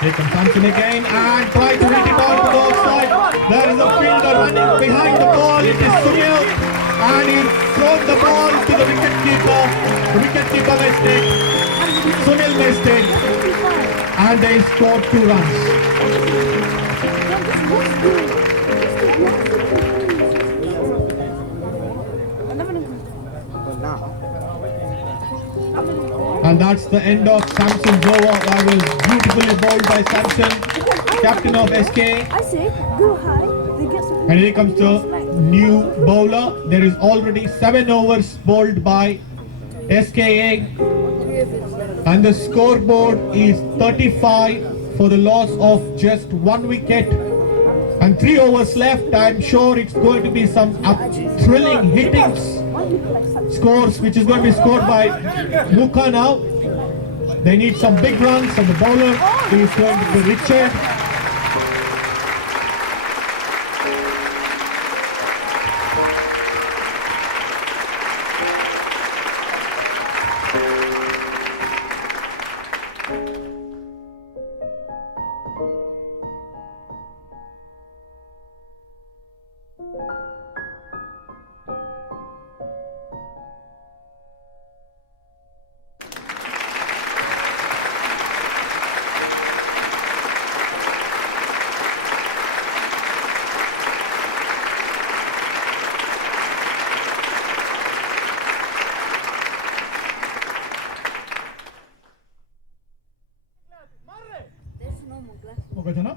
Here comes Samson again and try to hit it on to the offside. There is a fielder running behind the ball. It is Sunil, and he's thrown the ball to the wicketkeeper. The wicketkeeper mistake. Sunil missed it and they scored 2 runs. And that's the end of Samson's over. That was beautifully bowled by Samson, captain of SK. I say, go high, they get some. And here comes the new bowler. There is already 7 overs bowled by SKA. And the scoreboard is 35 for the loss of just 1 wicket. And 3 overs left. I'm sure it's going to be some thrilling hittings. Scores which is going to be scored by MUKA now. They need some big runs and the bowler is going to be Richard.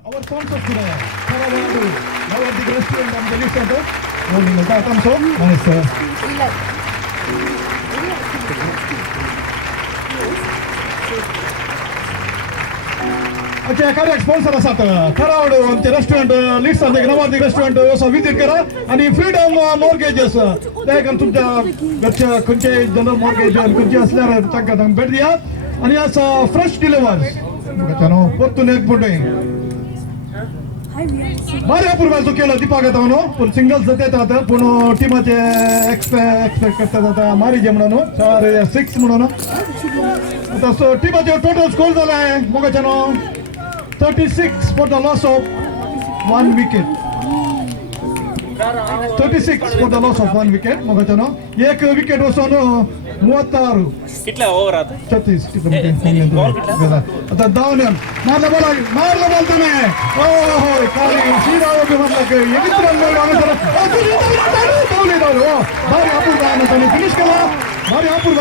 Our sponsors today, Navadvip Restaurant and Deli Center. Morning, welcome so. Nice. अच्छा एखादा sponsor असा खरावड आमचे restaurant list आसा Nabadwip restaurant असो visit करा आणि freedom mortgages ते तुमच्या घरच्या खंयचे जनरल मॉर्गेज खंयचे असल्यार तांकां भेट दिया आणि आज फ्रेश डिलिव्हर्स परतून एक फुटे भारी अपूर्वाचो केलो दिपाक येता न्हू पूण सिंगल्स येतात पूण टिमाचे एक्सपेक्ट करतात आता मारी जे म्हणून 6 म्हणून आता टिमाचे टोटल स्कोर जाला मोगाचे न्हू 36 for the loss of 1 wicket. 36 for the loss of 1 wicket. मोगाचे न्हू एक विकेट वचून 36 कितले ओव्हर आता 36 आता डाऊन मारला बॉल त्याने ओहो काली शिराव के मतलब के ये कितना बॉल आने चला भारी अपूर्व आने त्याने फिनिश केला भारी अपूर्व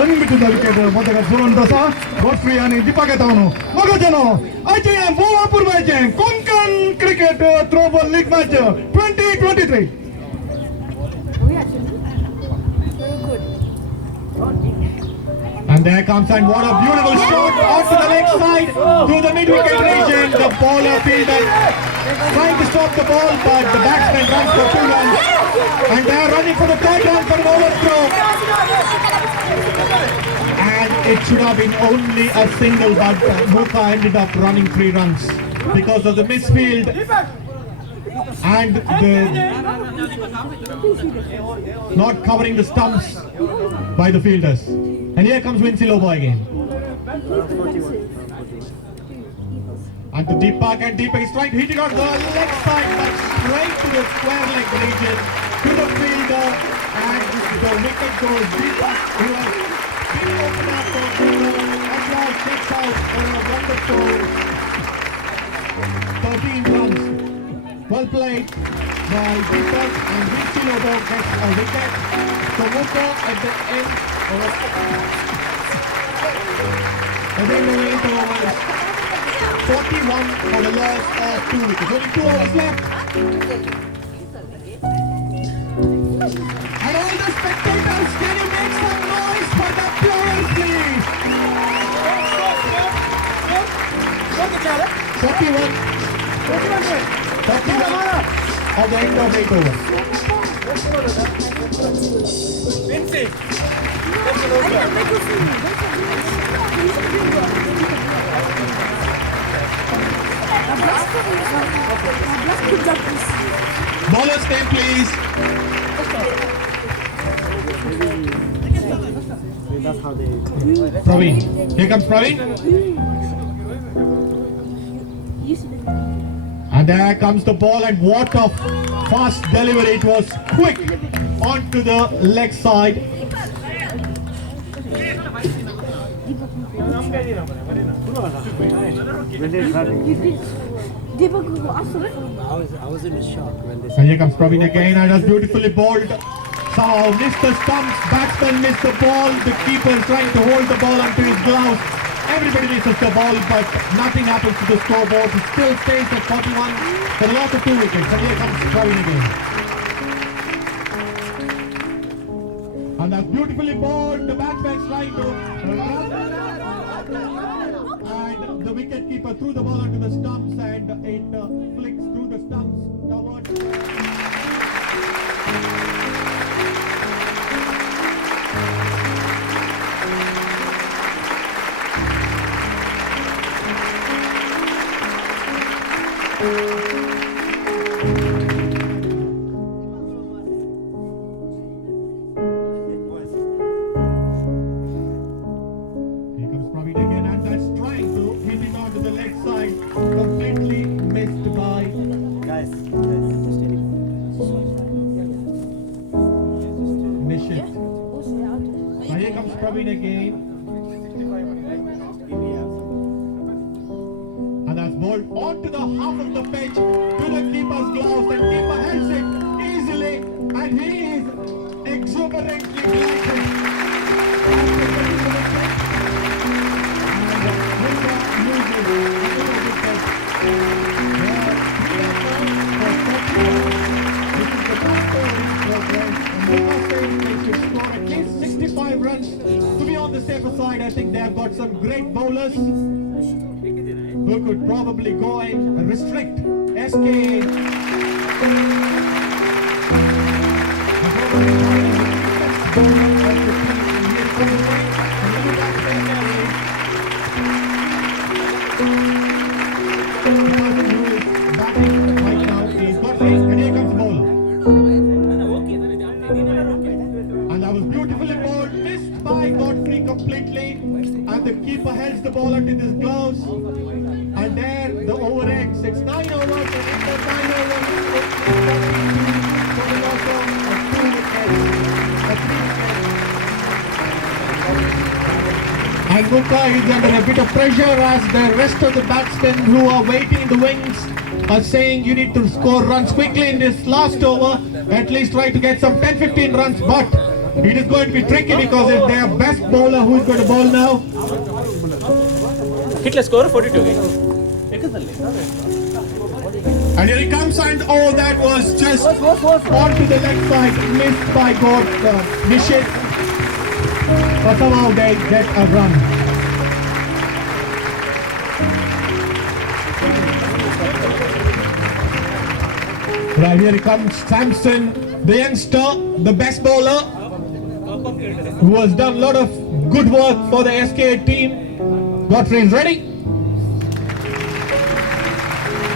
रनिंग बिटवीन द विकेट मोठा सोडून तसा गॉडफ्री आणि दीपक येतावनो मोगाचेनो आयचे बहु अपूर्व आयचे Konkan cricket throwball league match 2023. And there comes and what a beautiful shot onto the leg side through the mid-wicket region. The bowler fielder trying to stop the ball, but the batsman runs for 2 runs. And they are running for the 3rd run for an overthrow. And it should have been only a single, but MUKA ended up running 3 runs because of the misfield and the not covering the stumps by the fielders. And here comes Winslow again. And to Deepak, and Deepak is trying to hit it on the leg side, but straight to the square leg region, to the fielder, and the wicket goes. Deepak, who has been open up for and now takes out for a wonderful 13 runs. Well played by Deepak, and Winslow gets a wicket. So MUKA at the end of the 8 overs, 41 for the loss of 2 wickets. Only 2 overs left. And all the spectators, can you make some noise for the players, please? 41 of the end of 8 overs. Bowler's name, please. Praveen. Here comes Praveen. And there comes the ball, and what a fast delivery. It was quick onto the leg side. And here comes Praveen again, and has beautifully bowled. Somehow missed the stumps, batsman missed the ball, the keeper is trying to hold the ball onto his gloves. Everybody misses the ball, but nothing happens to the scoreboard. It still stays at 41 for a loss of 2 wickets. And here comes Praveen again. And that's beautifully bowled. The batsman is trying to run. And the wicket keeper threw the ball onto the stumps, and it flicks through the stumps towards. Again, and that's bowled onto the half of the pitch to the keeper's gloves, and keeper has it easily, and he is exuberantly delighted. Runs to be on the safer side. I think they have got some great bowlers who could probably go and restrict SK. And here comes the ball. And that was beautifully bowled, missed by Godfrey completely, and the keeper holds the ball under his gloves, and there the over ends. It's 9 overs, and in the 9 overs, for the loss of 2 wickets, a 3 wickets. And MUKA is under a bit of pressure as the rest of the batsmen who are waiting in the wings are saying you need to score runs quickly in this last over, at least try to get some 10-15 runs, but it is going to be tricky because it's their best bowler who is going to bowl now. Hitler score 42. And here he comes, and oh, that was just onto the leg side, missed by Nishit. But somehow they get a run. Right, here he comes, Samson, the youngster, the best bowler, who has done a lot of good work for the SK team. Godfrey is ready.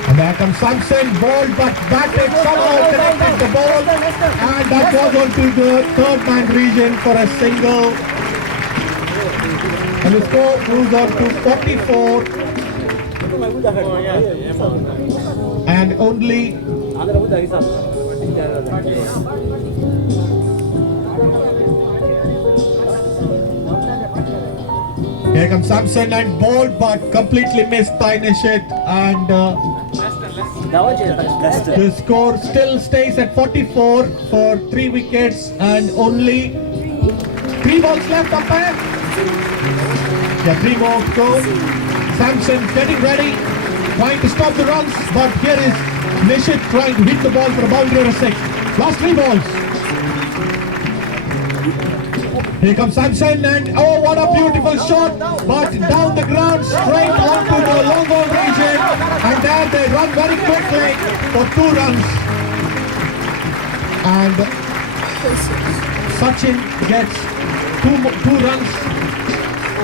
And there comes Samson, bowled but batted, somehow connected the ball, and that was onto the third man region for a single. And the score moves on to 44. And only here comes Samson and bowled but completely missed by Nishit, and the score still stays at 44 for 3 wickets and only 3 balls left, umpire. Yeah, 3 more to go. Samson getting ready, trying to stop the runs, but here is Nishit trying to hit the ball for a boundary or a 6. Last 3 balls. Here comes Samson, and oh, what a beautiful shot, but down the ground, straight onto the long ball region, and there they run very quickly for 2 runs. And Sachin gets 2 runs,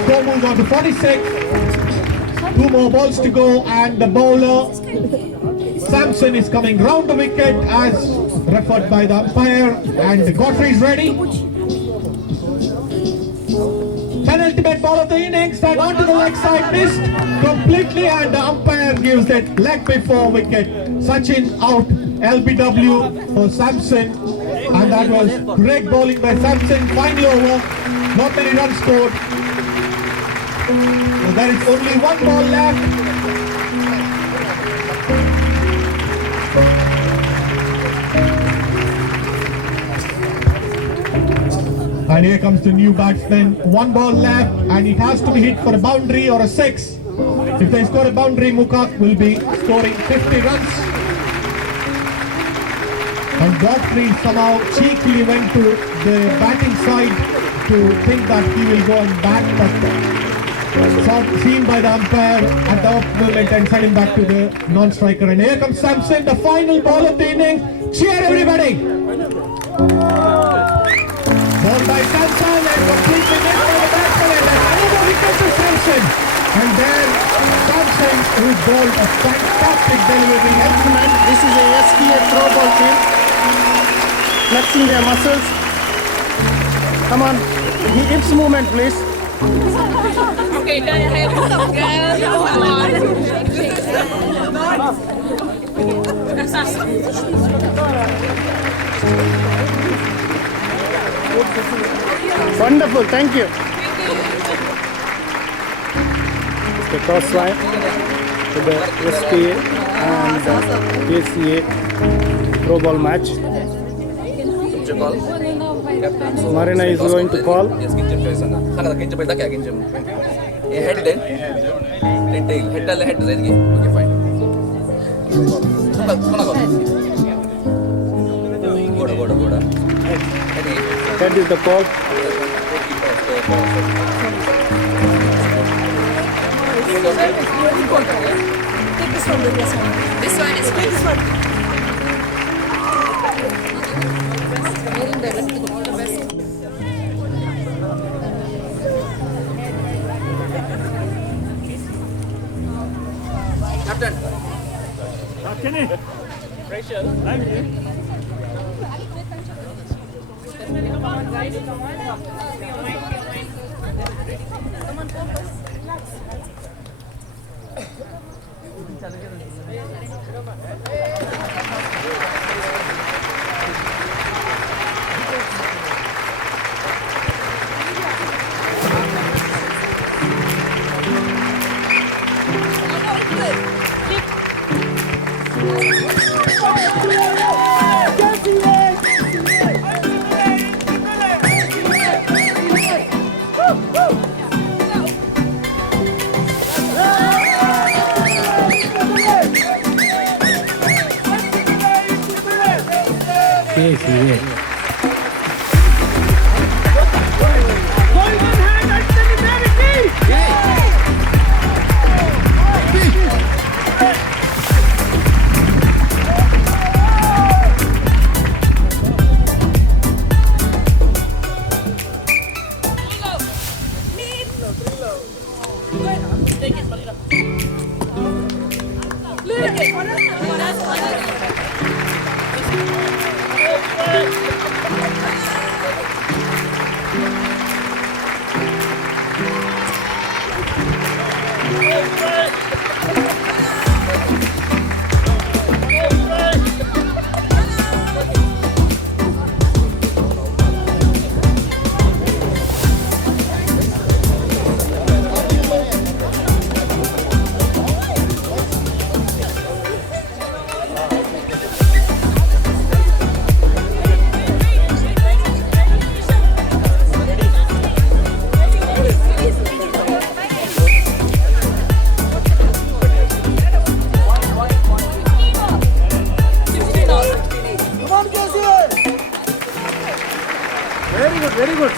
score moves on to 46, 2 more balls to go, and the bowler Samson is coming round the wicket as referred by the umpire, and Godfrey is ready. Penultimate ball of the innings, and onto the leg side, missed completely, and the umpire gives it leg before wicket. Sachin out, LBW for Samson, and that was great bowling by Samson. Final over, not many runs scored. So there is only one ball left. And here comes the new batsman. One ball left and it has to be hit for a boundary or a six. If they score a boundary, MUKA will be scoring 50 runs. And Godfrey somehow cheekily went to the batting side to think that he will go and bat, but seen by the umpire at the off moment and sent him back to the non-striker. And here comes Samson, the final ball of the inning. Cheer everybody! Ball by Samson and completely missed by the batsman, and another wicket to Samson. And there Samson, who bowled a fantastic delivery. Gentlemen, this is a SPA throwball team. Flexing their muscles. Come on, hips movement, please. Okay, turn your head. Wonderful, thank you. The toss line to the SPA and ACA throwball match. Marina is going to call. Yes, Kinjam choice. Head then tail. Head right. Okay, fine. Goda. Head is the call. Take this one. This one is fine. This one. Captain. Pressure. Very good.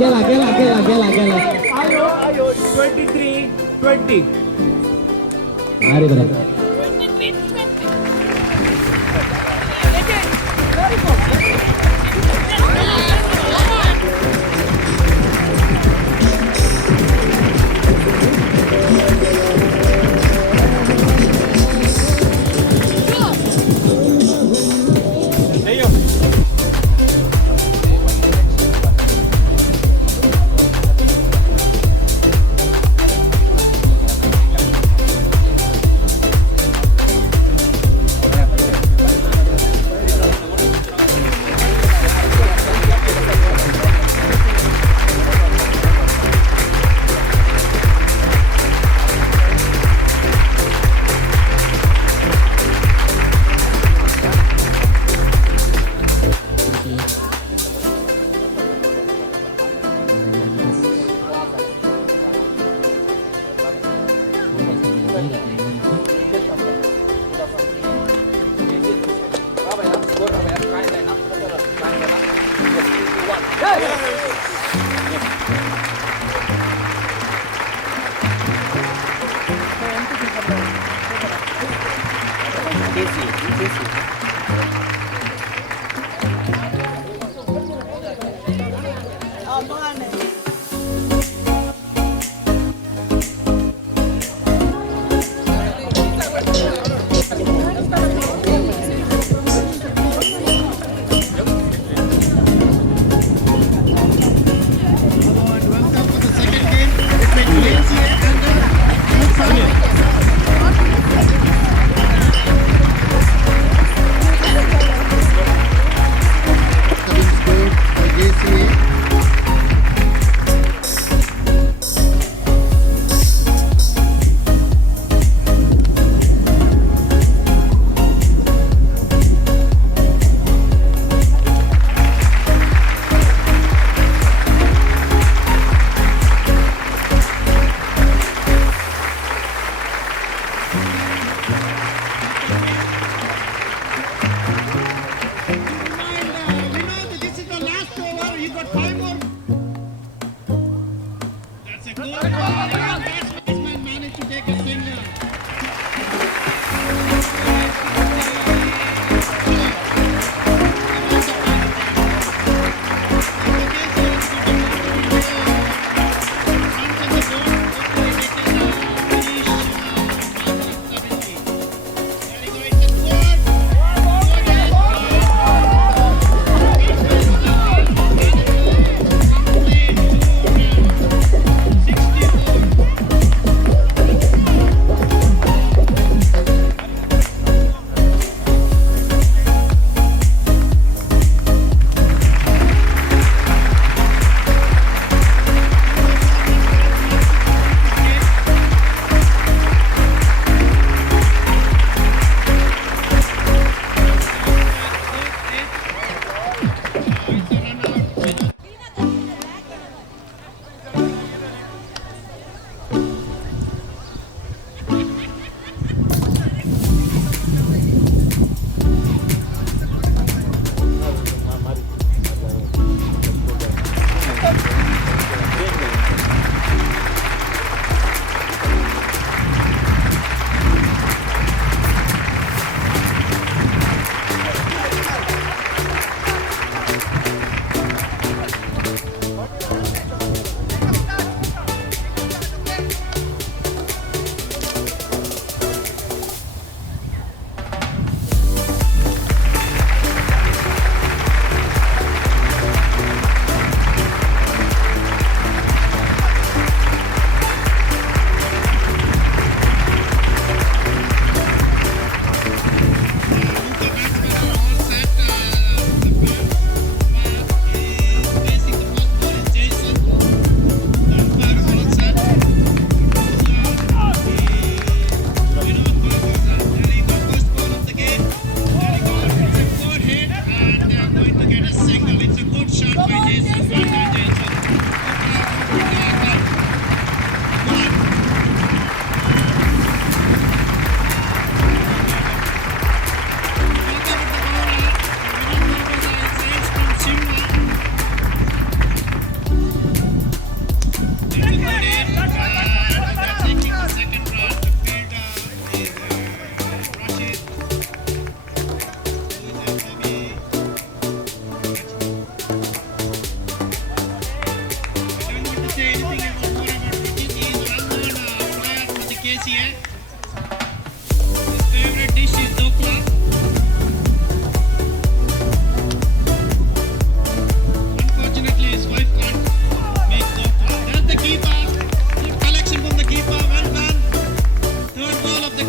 Ayo, 23-20. Very good.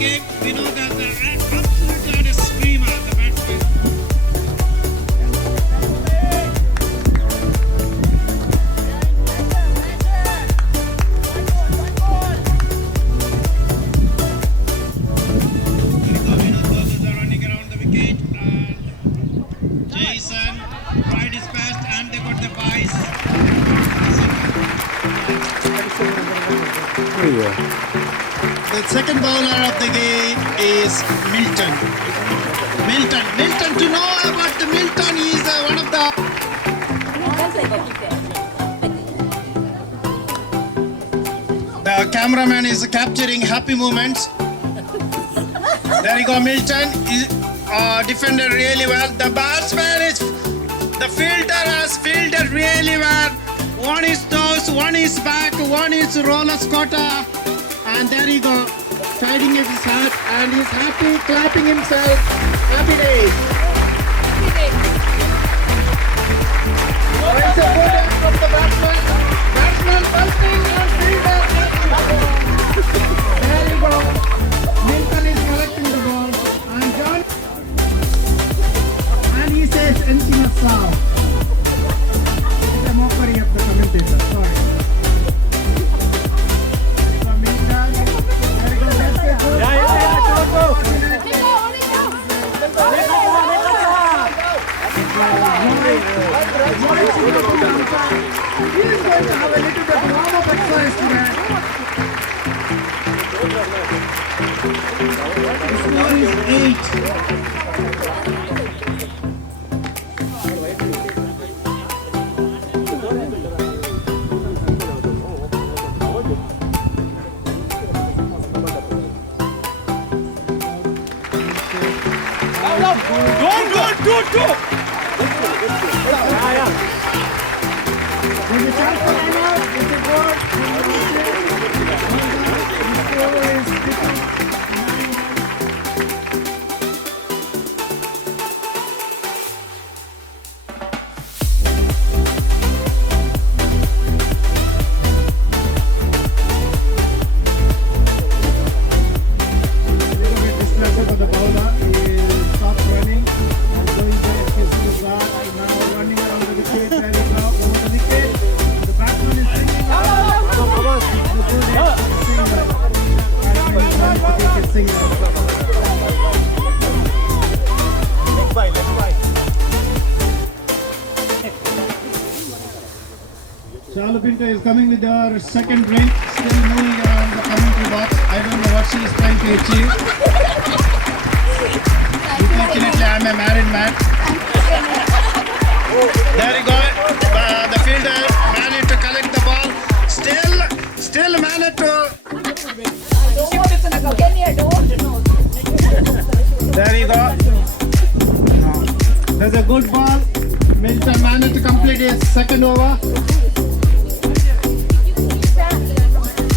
game, we know that the absolute screamer, the batsman. Running around the wicket and Jason tried his best and they got the vice. The second bowler of the game is Milton. Milton, to know about the Milton, he is one of the cameraman is capturing happy moments. There you go, Milton. He defended really well. The batsman is, the fielder has fielded really well. One is toes, one is back, one is roller scotter. And there you go, tidying up his hat and he's happy, clapping himself. Happy days. It's a photo from the batsman. Batsman busting and fielder. There you go. Milton is collecting the ball. And John. And he says anything of sound. It's a mockery of the commentator. Sorry. He is going to have a little bit of warm-up exercise today. The score is 8. Go! There's a chance for Anna. It's a goal. The score is 50. Pinto is coming with her second drink, still moving around the commentary box. I don't know what she is trying to achieve. Unfortunately, I'm a married man. There you go. The fielder managed to collect the ball. Still managed to. There you go. There's a good ball. Milton managed to complete his second over.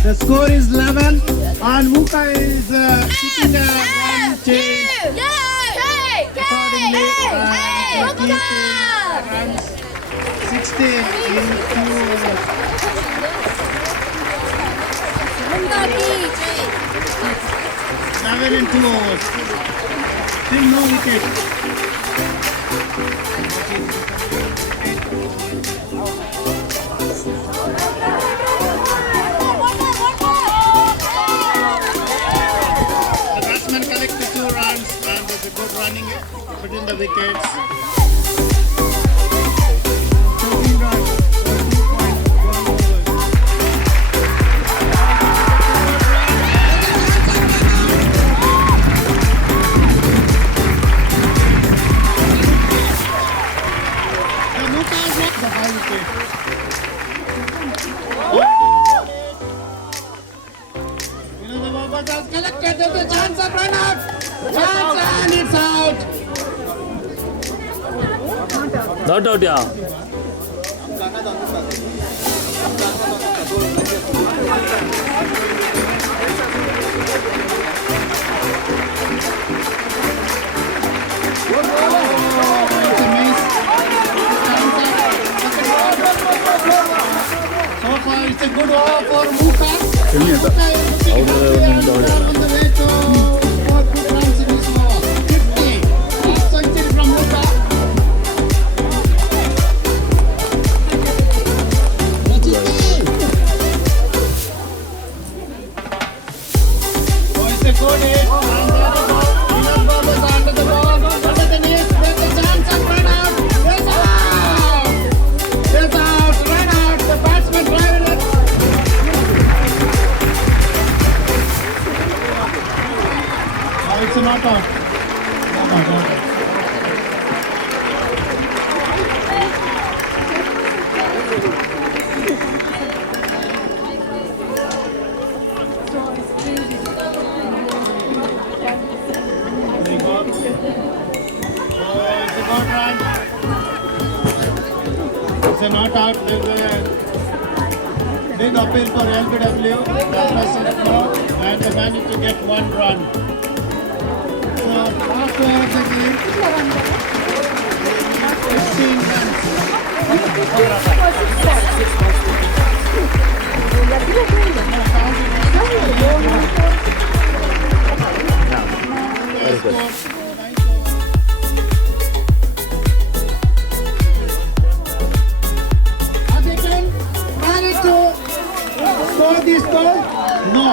The score is 11 and MUKA is keeping a one chase accordingly and runs 16 in 2 overs. 7 in 2 overs. Still no wicket. Running between the wickets. 13 runs for 2.1 overs. The MUKA is the high wicket. The Bobas has collected. There's a chance of run out. Chance and it's out. Not out, yeah. So far, it's a good over for MUKA. MUKA is looking on the way to a good hit. And there we go. Enough ball is under the ball. Under the knees. There's a chance and run out. There's out. There's out. Run out. The batsman driving it. It's a not out. Not out. It's a not out. There's a big appeal for LBW. And they managed to get 1 run. So last over of the game, 15 runs. Very good. Score this goal? No.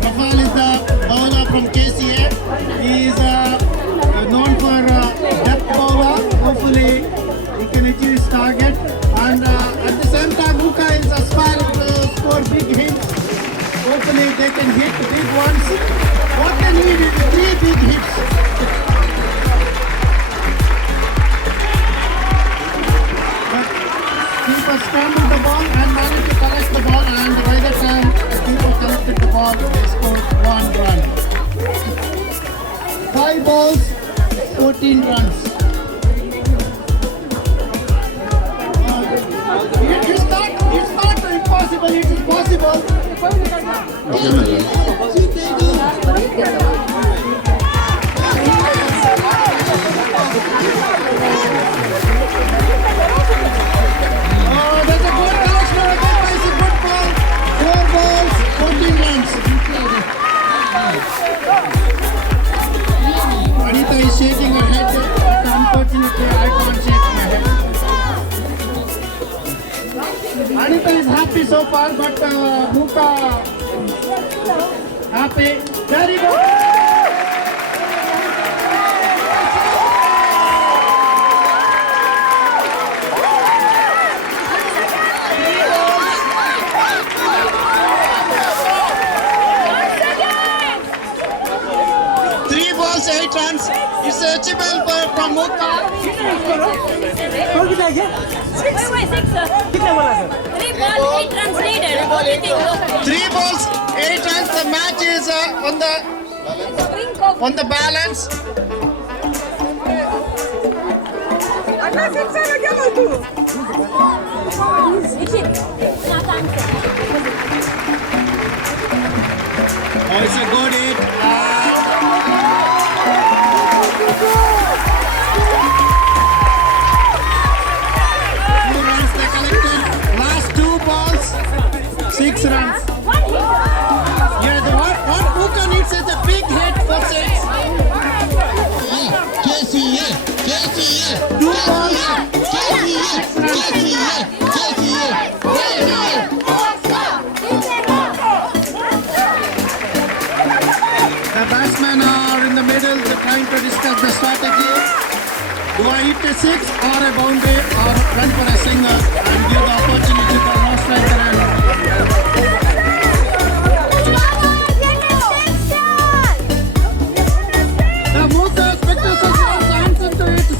Rafael is the bowler from KCA. He is known for depth bowler. Hopefully he can achieve his target. And at the same time, MUKA is aspiring to score big hits. Hopefully they can hit big ones. What they need is 3 big hits. But keeper scrambled the ball and managed to collect the ball, and by the time the keeper collected the ball, they scored 1 run. 5 balls, 14 runs. It's not impossible, it is possible. There's a good touch now, it's a good ball. 4 balls, 14 runs. Anita is shaking her head, but unfortunately I can't shake my head. Anita is happy so far, but MUKA happy. There you go. It's achievable from MUKA. Wait, 3 balls, 8 runs needed. What do you think? 3 balls, 8 runs. The match is on the balance. Oh, it's a good hit. 2 runs they collected. Last 2 balls, 6 runs. Yeah, what MUKA needs is a big hit for 6. KCA. 2 balls, 6 runs. The batsmen are in the middle, they're trying to discuss the strategy. Do I hit a 6 or a boundary or run for a single and give the opportunity for no striker and the MUKA spectators are answer to it 6.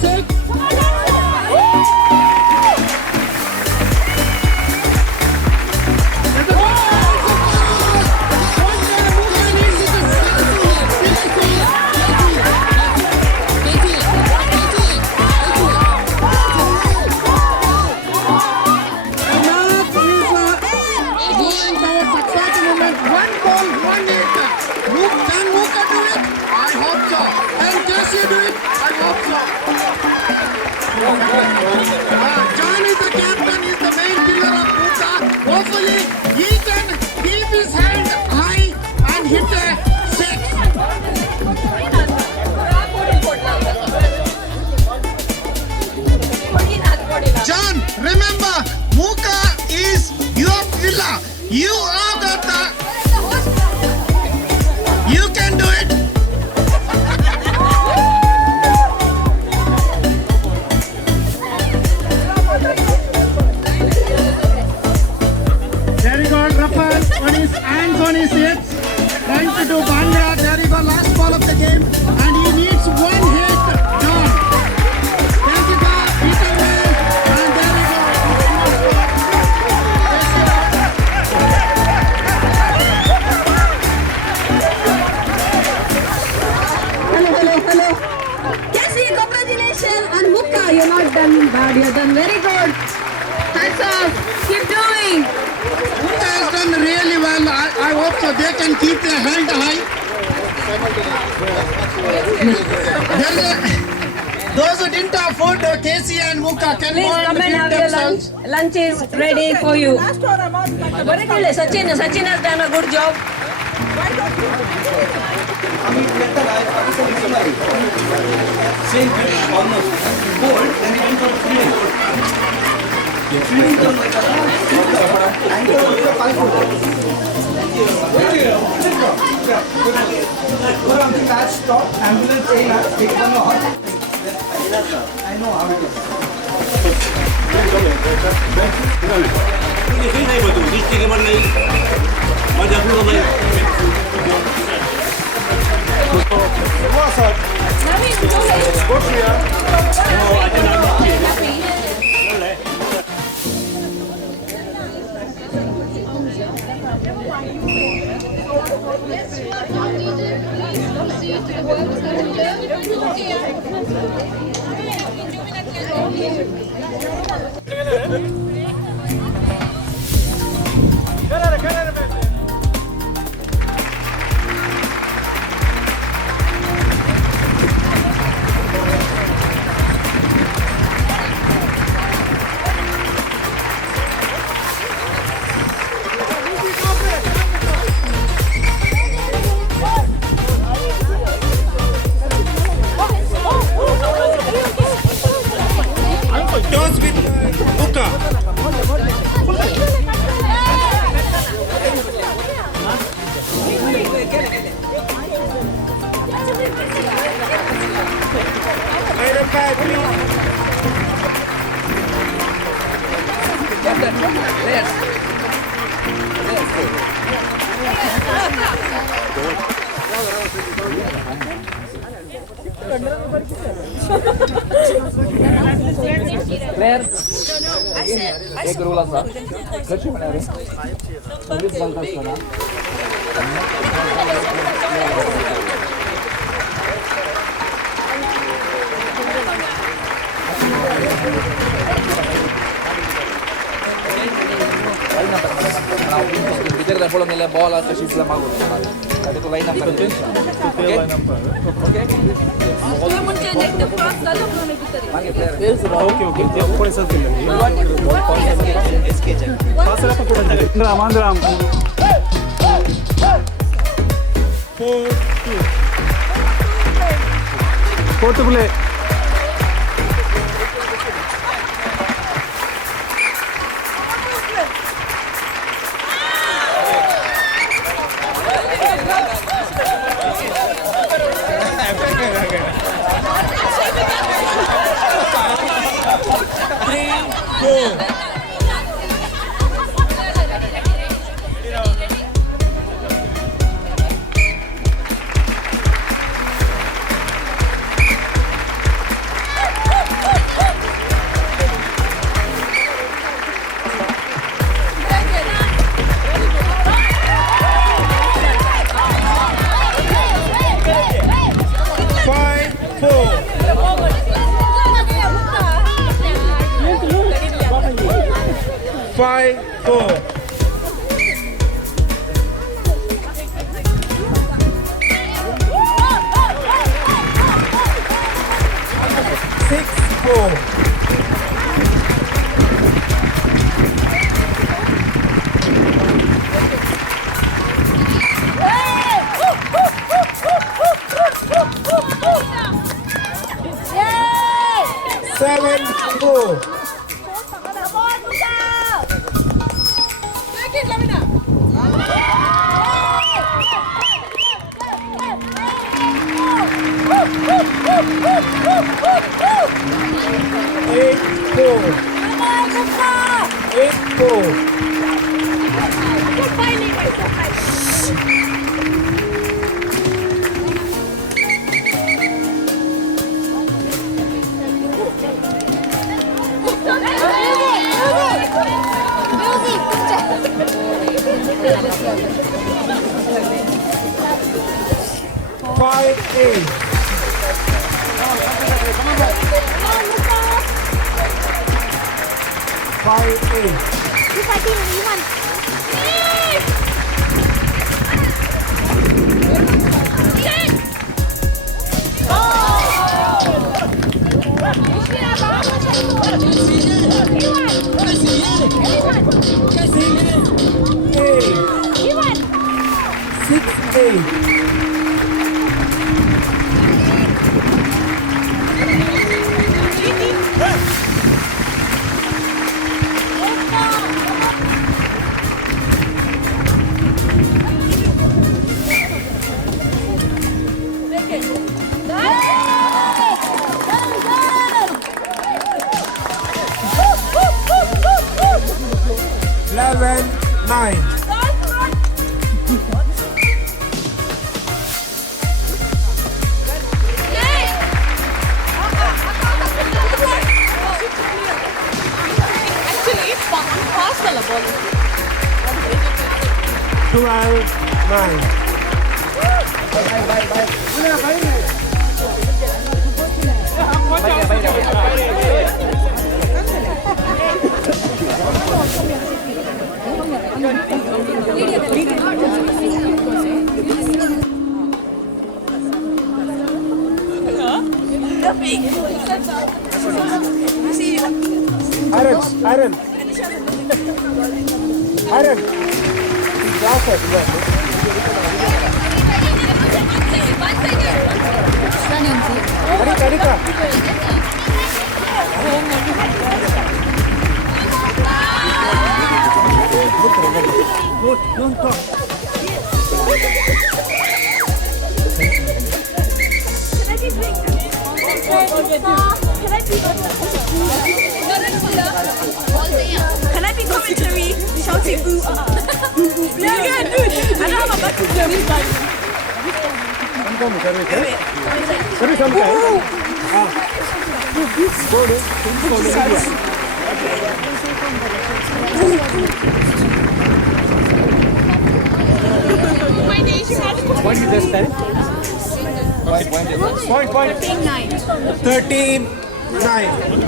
Muka, you are you can do it. There you go, Rafael on his hands on his hips, trying to do Bhangra. There you go, last ball of the game, and he needs one hit down. Thank you, guys. Hit away, and there you go. Hello. Cassie, congratulations, and Mukka, you're not done bad. You're done very good. Hats off. Keep doing. Muka has done really well. I hope so. They can keep their head high. Those who didn't have food, Casey and Muka can Please go come and and feed have your lunch. themselves. Lunch is ready for you. Sachin has done a good job. Same pitch, almost cold, and it went out feeling. Feeling comes like a catch stop, ambulance take one off. I know how it is. Toss with Muka. Item 5, एक role असा कशी म्हणा रे police बंद असताना Kita dah follow nilai bola ke sisi lama gol. Tadi tu line number. Okay. Okay. Dia muncul next the first dalam mana kita ni. Panggil player. Okay. Dia pun satu lagi. SK check. Pasal apa pun ada. Andram. 4-2. Fourth play. Can I be commentary shouting boo? Yeah, dude. I don't have a back to What did you just say? Point. 13-9.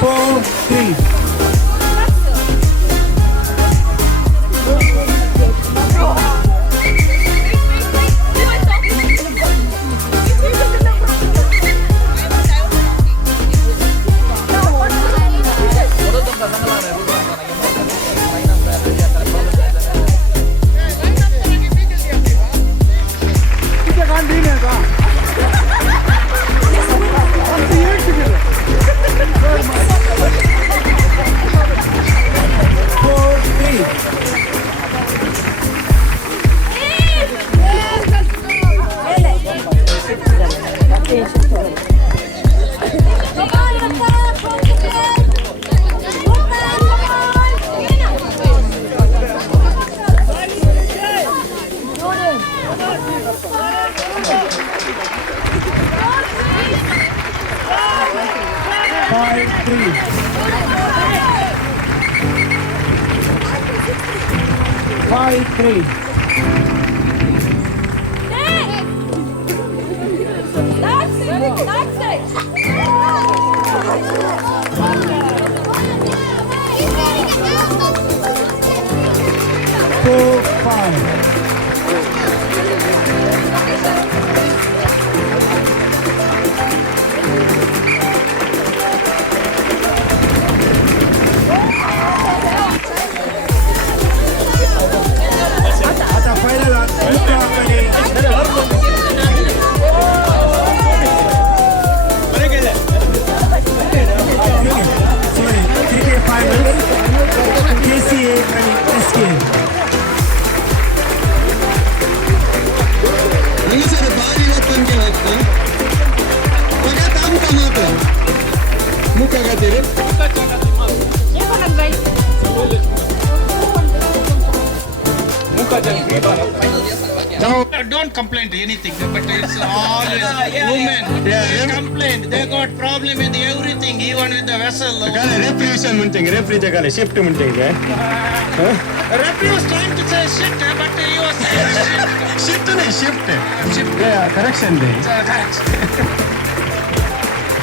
4-3. No, don't complain to anything, but it's always women. They complain. They got problem with everything, even with the vessel. Revolution munting, referee shift munting. Referee was trying to say shit, but he was saying Shift. Yeah, correction day.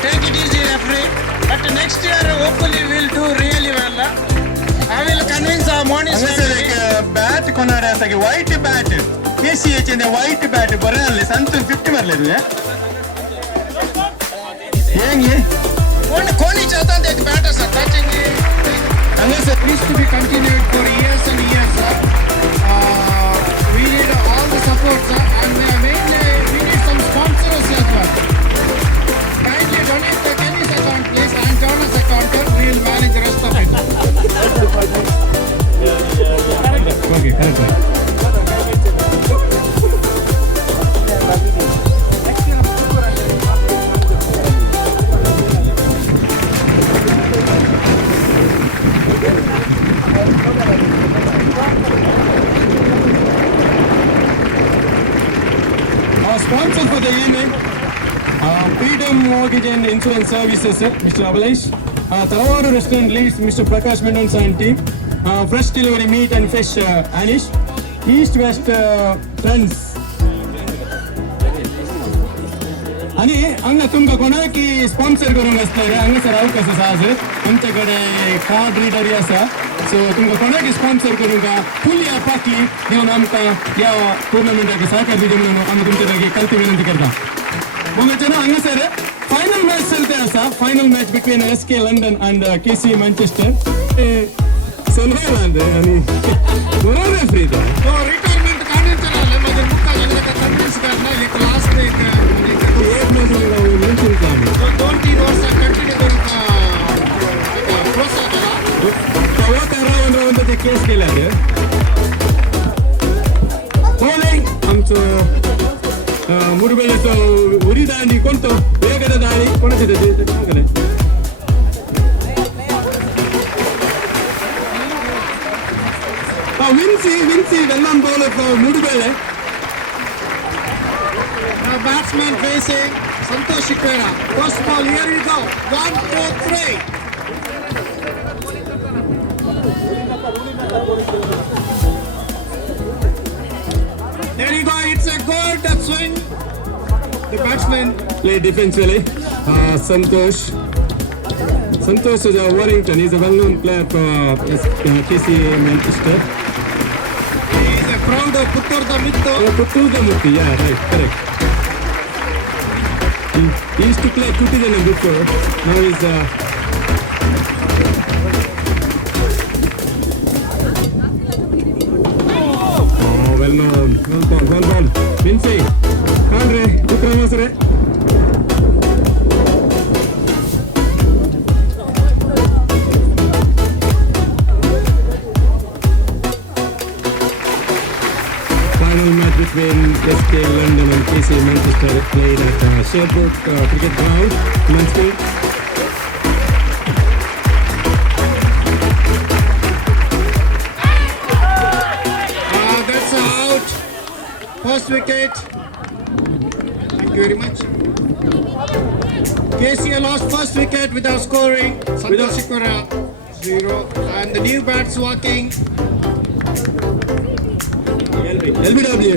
Take it easy, referee. But next year, hopefully, we'll do really well. I will convince our morning bat Kanara Association white bat. KCH in the white bat. Barrel something 50 barrel. Koni chata that batters are touching it. Unless it needs to be continued for years and years, we need all the support, and mainly we need some sponsors as well. Kindly donate the Kenny's account, please, and Jonas account. We will manage the rest of it. Okay, correct. Our sponsor for the evening, Freedom Mortgage and Insurance Services, Mr. Abalesh. Throwball Restaurant leads Mr. Prakash Mendon's and team. Fresh Delivery Meat and Fish, Anish. East West Trends. आणि हांगा तुमकां कोणाकी sponsor करूंक आसतले हांगा sir अवकाश आसा आज आमचे कडेन कार्ड रिडर आसा सो तुमकां कोणाकी स्पॉन्सर करूंक फुल या पाकली घेवन आमकां ह्या टुर्नामेंटाक सहकार दिवचे म्हणून आमी तुमचे लागीं कळती विनंती करता बघूचे ना हांगा सर फायनल मॅच चलते आसा final match between SK London and KC Manchester Sonwar आणि बरोबर रेफरी रिटायरमेंट काढण्याचं माझे मुक्का लागला का कन्व्हिन्स करणार एक लास्ट एक दोन तीन वर्ष कंटिन्यू करून प्रोत्साहन तेव्हा त्या ते केस केल्या बॉलिंग आमचं मुरबेलेचं उरी दांडी कोणतं वेगळं दांडी कोणाचे ते Vinci, Vellam bowler for Mudubele. Now batsman facing Stany Sequeira. First ball, here we go. 1, 2, 3. There you go, it's a good swing. The batsman play defensively. Santosh. Santosh Warrington is a well-known player for KC Manchester. He is a proud of Puttur-da-Muttu. Puttur-da-Muttu, yeah, right, correct. He used to play Kuttijanam before. Now he's well known. Well ball. Vinci. Kandre. Utramasare. Final match between SK London and KC Manchester played at Shirebrook Cricket Ground, Mansfield. That's out. First wicket. Thank you very much. KC lost first wicket without scoring. Stany Sequeira 0. And the new bats walking. LBW.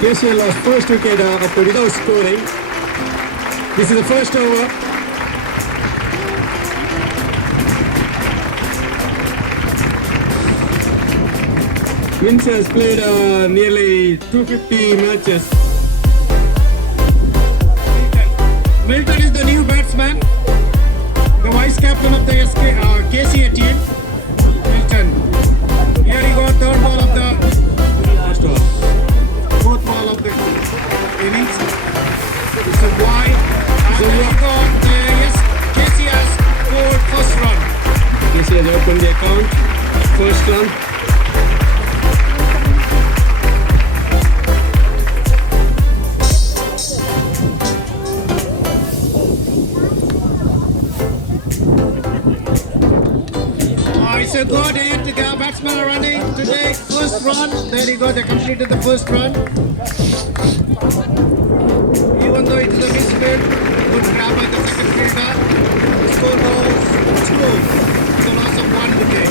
KC lost first wicket without scoring. This is the first over. Vince has played nearly 250 matches. Milton is the new batsman. The vice captain of the KCA team. Milton. Here he got third ball of the first ball. Fourth ball of the innings. It's a wide. And then he got KC has scored first run. KC has opened the account. First run. It's a good hit. The batsmen are running today. First run. There you go. They completed the first run. Even though it is a misfield, good grab by the second fielder. The score was 2 with the loss of 1 wicket.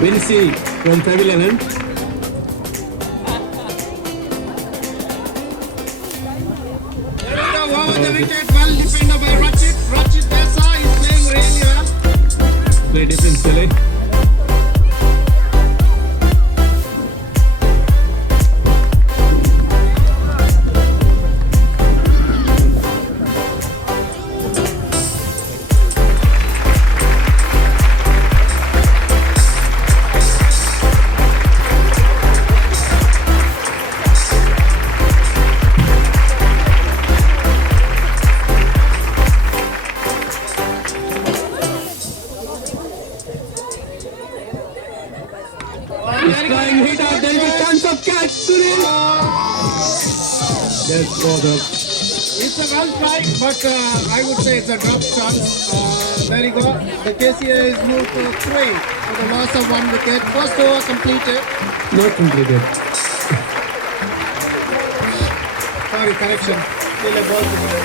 Vinci from Pavilion. Over the wicket, well defended by Rachit. Rachit Desa is playing really well. Play defensively. It's a well tried, but I would say it's a drop chance. There you go. The KCA is moved to 3 for the loss of 1 wicket. First over completed. Not completed. Sorry, correction. Still a ball to play.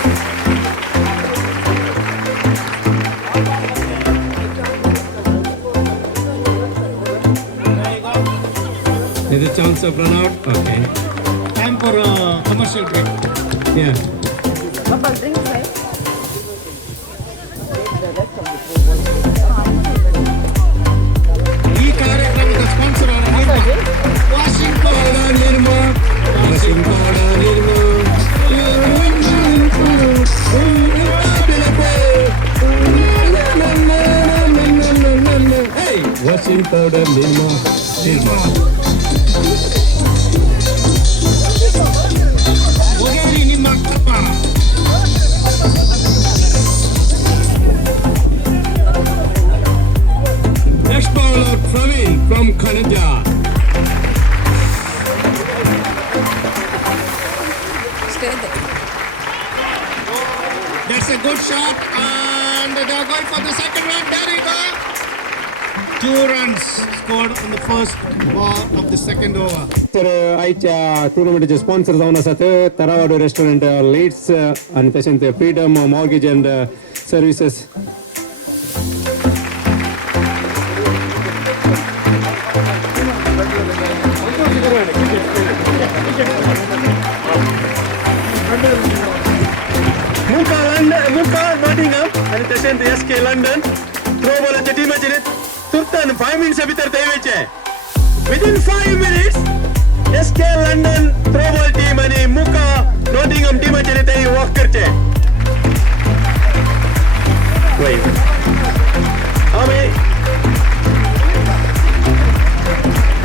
There's a chance of run out. Okay. Time for a commercial break. Yeah. ಈ ಕಾರ್ಯಕ್ರಮದ sponsor washing powder Nirma Washing powder Nirma. ಹೋಗೇರಿ ನಿಮ್ಮ Akkappa. Next bowler Praveen from Kanada. That's a good shot and they are going for the second run. There you go. 2 runs scored on the first ball of the second over. तर आयच्या टुर्नामेंटाचे sponsor जावन आसात तरावाडो restaurant Leeds आनी तशेंच freedom mortgage and services MUKA Nottingham आणि तशेंच SK London थ्रोबॉलाच्या टीमाचे तुर्तान 5 minutes भितर देवेचे within 5 minutes SK London throwball team आणि MUKA Nottingham टीमाचे ते वॉक करचे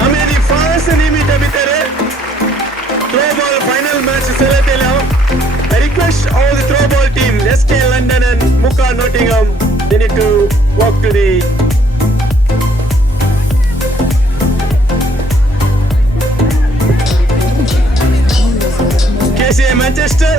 आम्ही दी फास्ट निमित्त भितर थ्रोबॉल फायनल मॅच सेलेक्ट केला. I request all the throwball team, SK London and MUKA Nottingham, they need to walk to the KCA Manchester.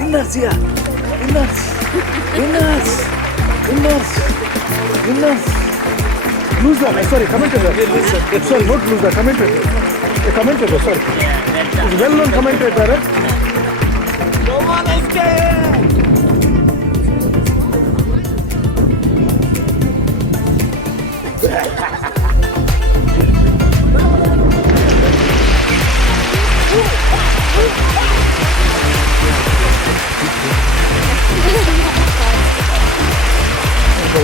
Winners here. Winners. Loser. Sorry, commentator. Sorry, not loser. Commentator. A commentator. Sorry. He's a well-known commentator. Come on, SK.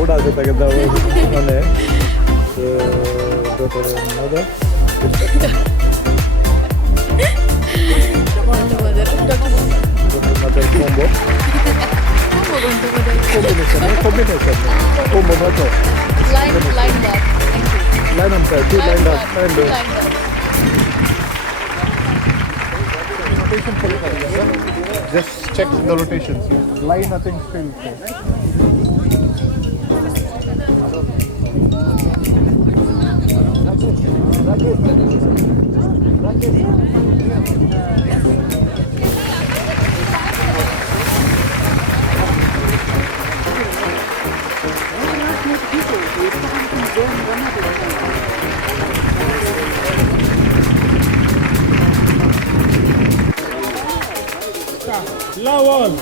Udah kita ketahui mana daughter mother combo betul line up two lined up rotation follow करेंगे just check the rotations line nothing still Lawan.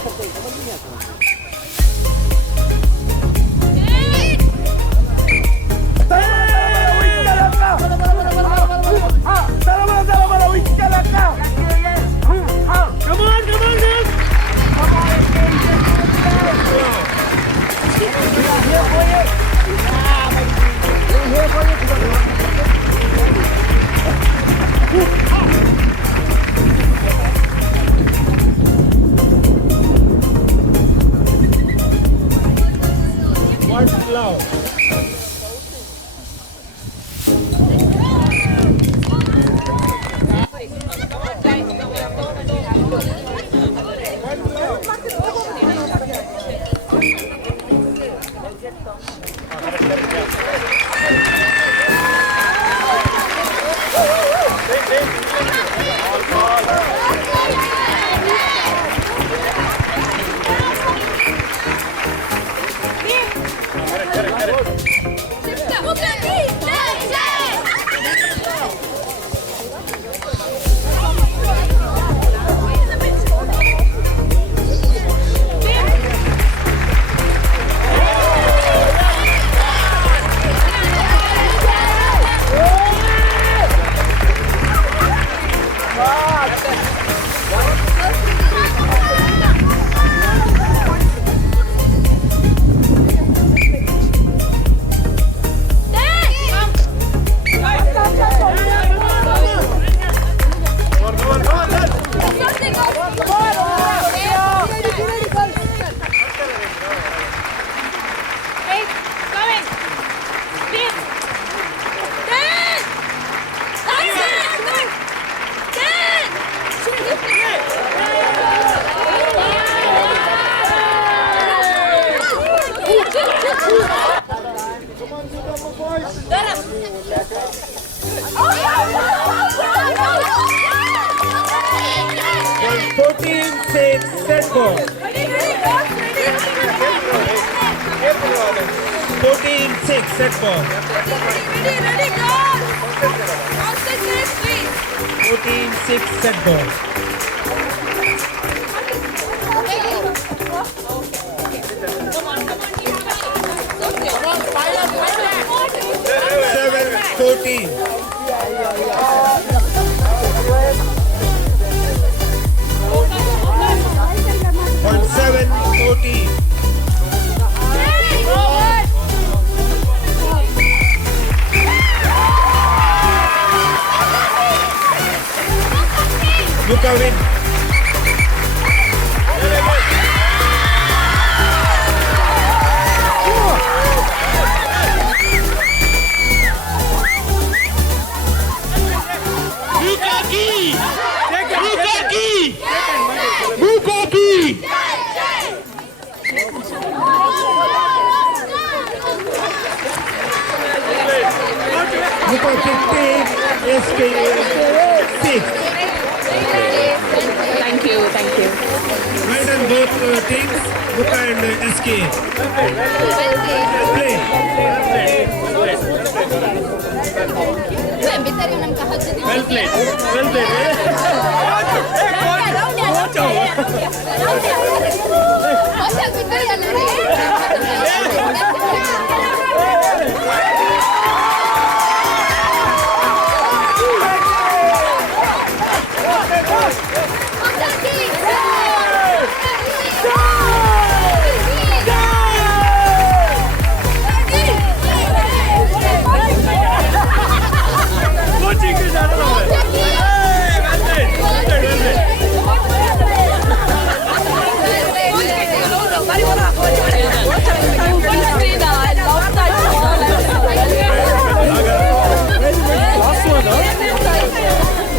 set ball. 14-6 set ball. Ready, girls. Concentrate, please. 14-6 set ball. 7-14. On 7-14. MUKA win. MUKA 15, SK 6. Thank you. Well done both teams, MUKA and SK. Play. Well played.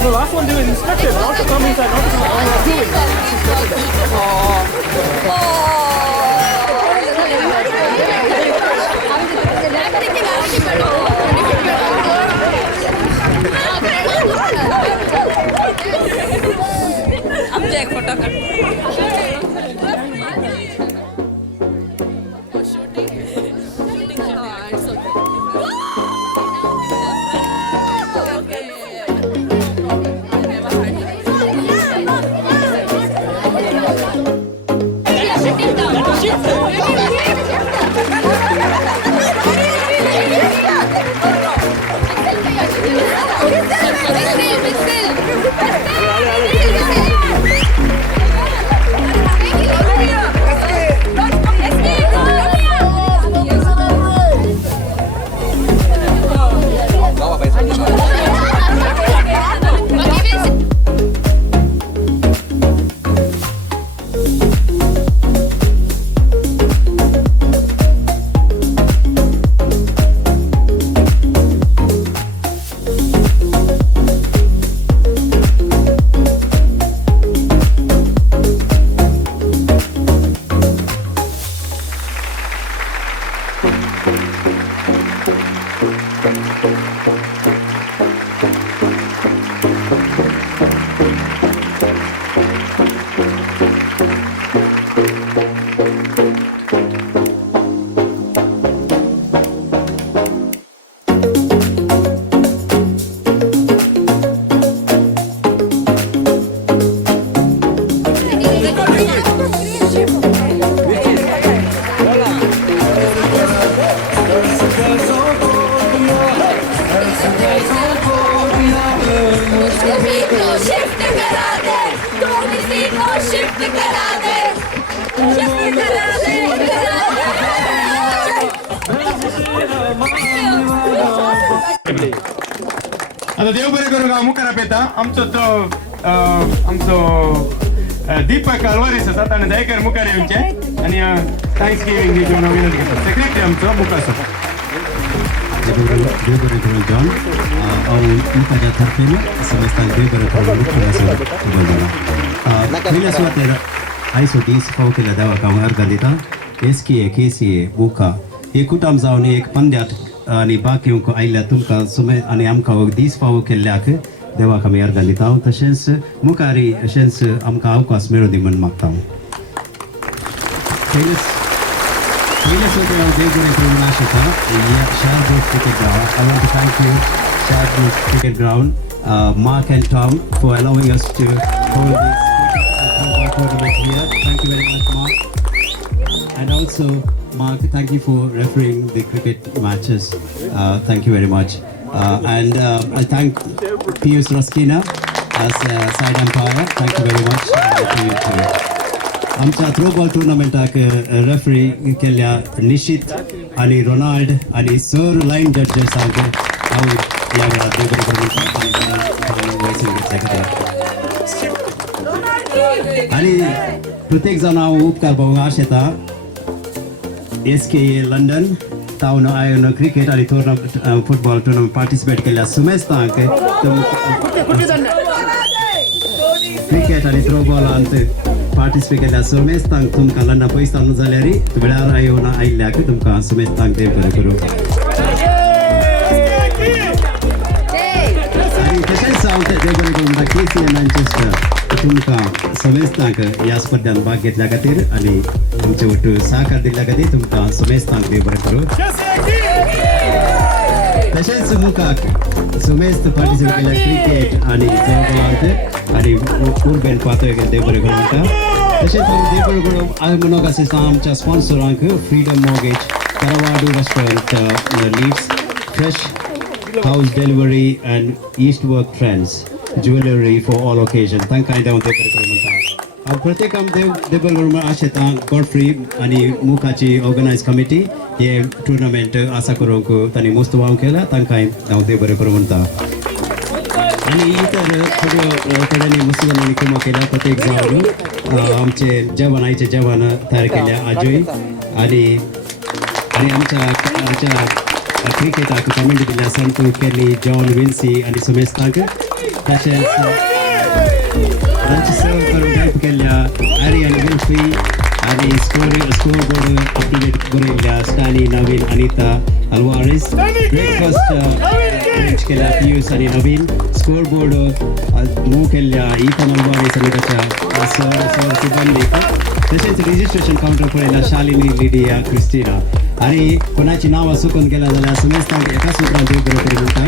The last one they were instructed not to come inside, not to come आता देव बरें करूं हांव मुखार आपयता आमचो दीपक अलवारीस आसा ताणें दयेकर मुखार येवचें आनी थँक्स गिवींग दिवंक विनंती करता सेक्रेटरी आमचो मुखार आसा देव बरें करूं जॉन हांव मुखाच्या तर्फेन समस्तांक देव बरें करूं मुखार पयल्या सुवातेर आयज दीस फावो केल्या देवाक हांव अर्घ दिता SKA KCA MUKA एकूटाम जावन एक पंद्यात आणि बाकींक आयल्या तुमकां सुमे आनी आमकां दीस फावो केल्ल्याक देवाक आमी अर्गां दिता तशेंच मुखारी अशेंच आमकां अवकाश मेळूं दी म्हण मागता पयले सुद्दां हांव देव बरें करूं म्हणून Ashita Shirebrook Cricket Ground. I want to thank you Shirebrook Cricket Ground, Mark and Tom, for allowing us to hold this Throwball Tournament here. Thank you very much, Mark. And also, Mark, thank you for refereeing the cricket matches. Thank you very much. And I thank Piyush Raskina as side umpire. Thank you very much. आमच्या throwball टुर्नामेंटाक referee केल्ल्या निशित आणि Ronald आणि sir line जजेसांक हांव ह्या वेळार देव बरें करूं आणि प्रत्येक जाण हांव उपकार भोगूंक आशेता SKA लंडन तावन आयोन क्रिकेट आणि फुटबॉल टुर्नामेंट पार्टिसिपेट केल्ल्या सुमेस्तांक क्रिकेट आणि थ्रोबॉलांत पार्टिसिपेट केल्या सुमेस्तांक तुमकां लंडन पयस न्हू जाल्यार वेळार आयोन आयिल्ल्याक तुमकां सुमेस्तांक देव बरें करूं आनी तशेंच हांव देव बरें करूं म्हणटा KCA मॅन्चेस्टर तुमकां सुमेस्तांक ह्या स्पर्धांत भाग घेतल्या खातीर आनी आमचे वटू सहकार दिल्ल्या खातीर तुमकां सुमेस्तांक देव बरें करूं तशेंच मुखाक सुमेस्त पार्टिसिपेट केल्या क्रिकेट आनी थ्रोबॉलांत आनी उर्बेन पातळ देव बरें करूं म्हणटा तशेंच हांव देव बरें करूं हांव म्हणूंक आशिता आमच्या स्पॉन्सरांक फ्रीडम मॉर्गेज करावाडू restaurant leeds fresh house delivery and east work friends jewellery for all occasion तांकां हांव देव बरें करूं म्हणटा हांव प्रत्येकाक देव बरें करूं आशिता गॉडफ्री आनी मुखाची ऑर्गनायज कमिटी हे टुर्नामेंट आसा करूंक तांणी मस्त वाव केला तांकां हांव देव बरें करूं म्हणटा आणि इतर कडेनी मुसलमानी कुमा केल्या प्रत्येक जावन आमचे जवान आयचे जवान तयार केल्या आजूय आनी आमच्या क्रिकेटाक कमेंट दिल्या संतू केली जॉन विन्सी आनी सुमेस्तांक तशेंच सर्व करून हेल्प केल्या आर्यन विल्फी आनी स्कोर बोर्ड एक्टिवेट करिल्ल्या स्टानी नवीन अनिता अल्वारिस ब्रेकफास्ट अरेंज केल्या पियूष आनी नवीन स्कोर बोर्ड मूव केल्ल्या इथन अल्वारिस आनी ताच्या सर सिबंदीक तशेंच रजिस्ट्रेशन काउंटर पळयल्या शालिनी लिडिया क्रिस्टिना आनी कोणाची नांवां चुकून गेल्या जाल्यार सुमेस्तांक एका सुत्रान देव बरें करूं म्हणटा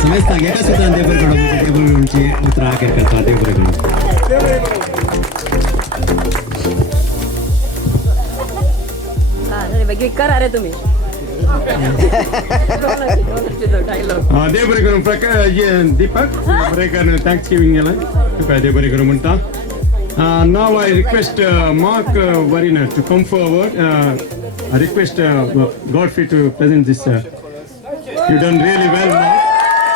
सुमेस्तांक एका सुत्रान देव बरें करूं म्हणटा देव बरें म्हणची उतरां आखेर करता देव बरें करूं करा रे तुम्ही देव बरें करूं दीपक बरें करून थँक्स गिविंग तुका देव बरें करूं म्हणटा now I request Mark Varina to come forward. I request Godfrey to present this. You've done really well, Mark.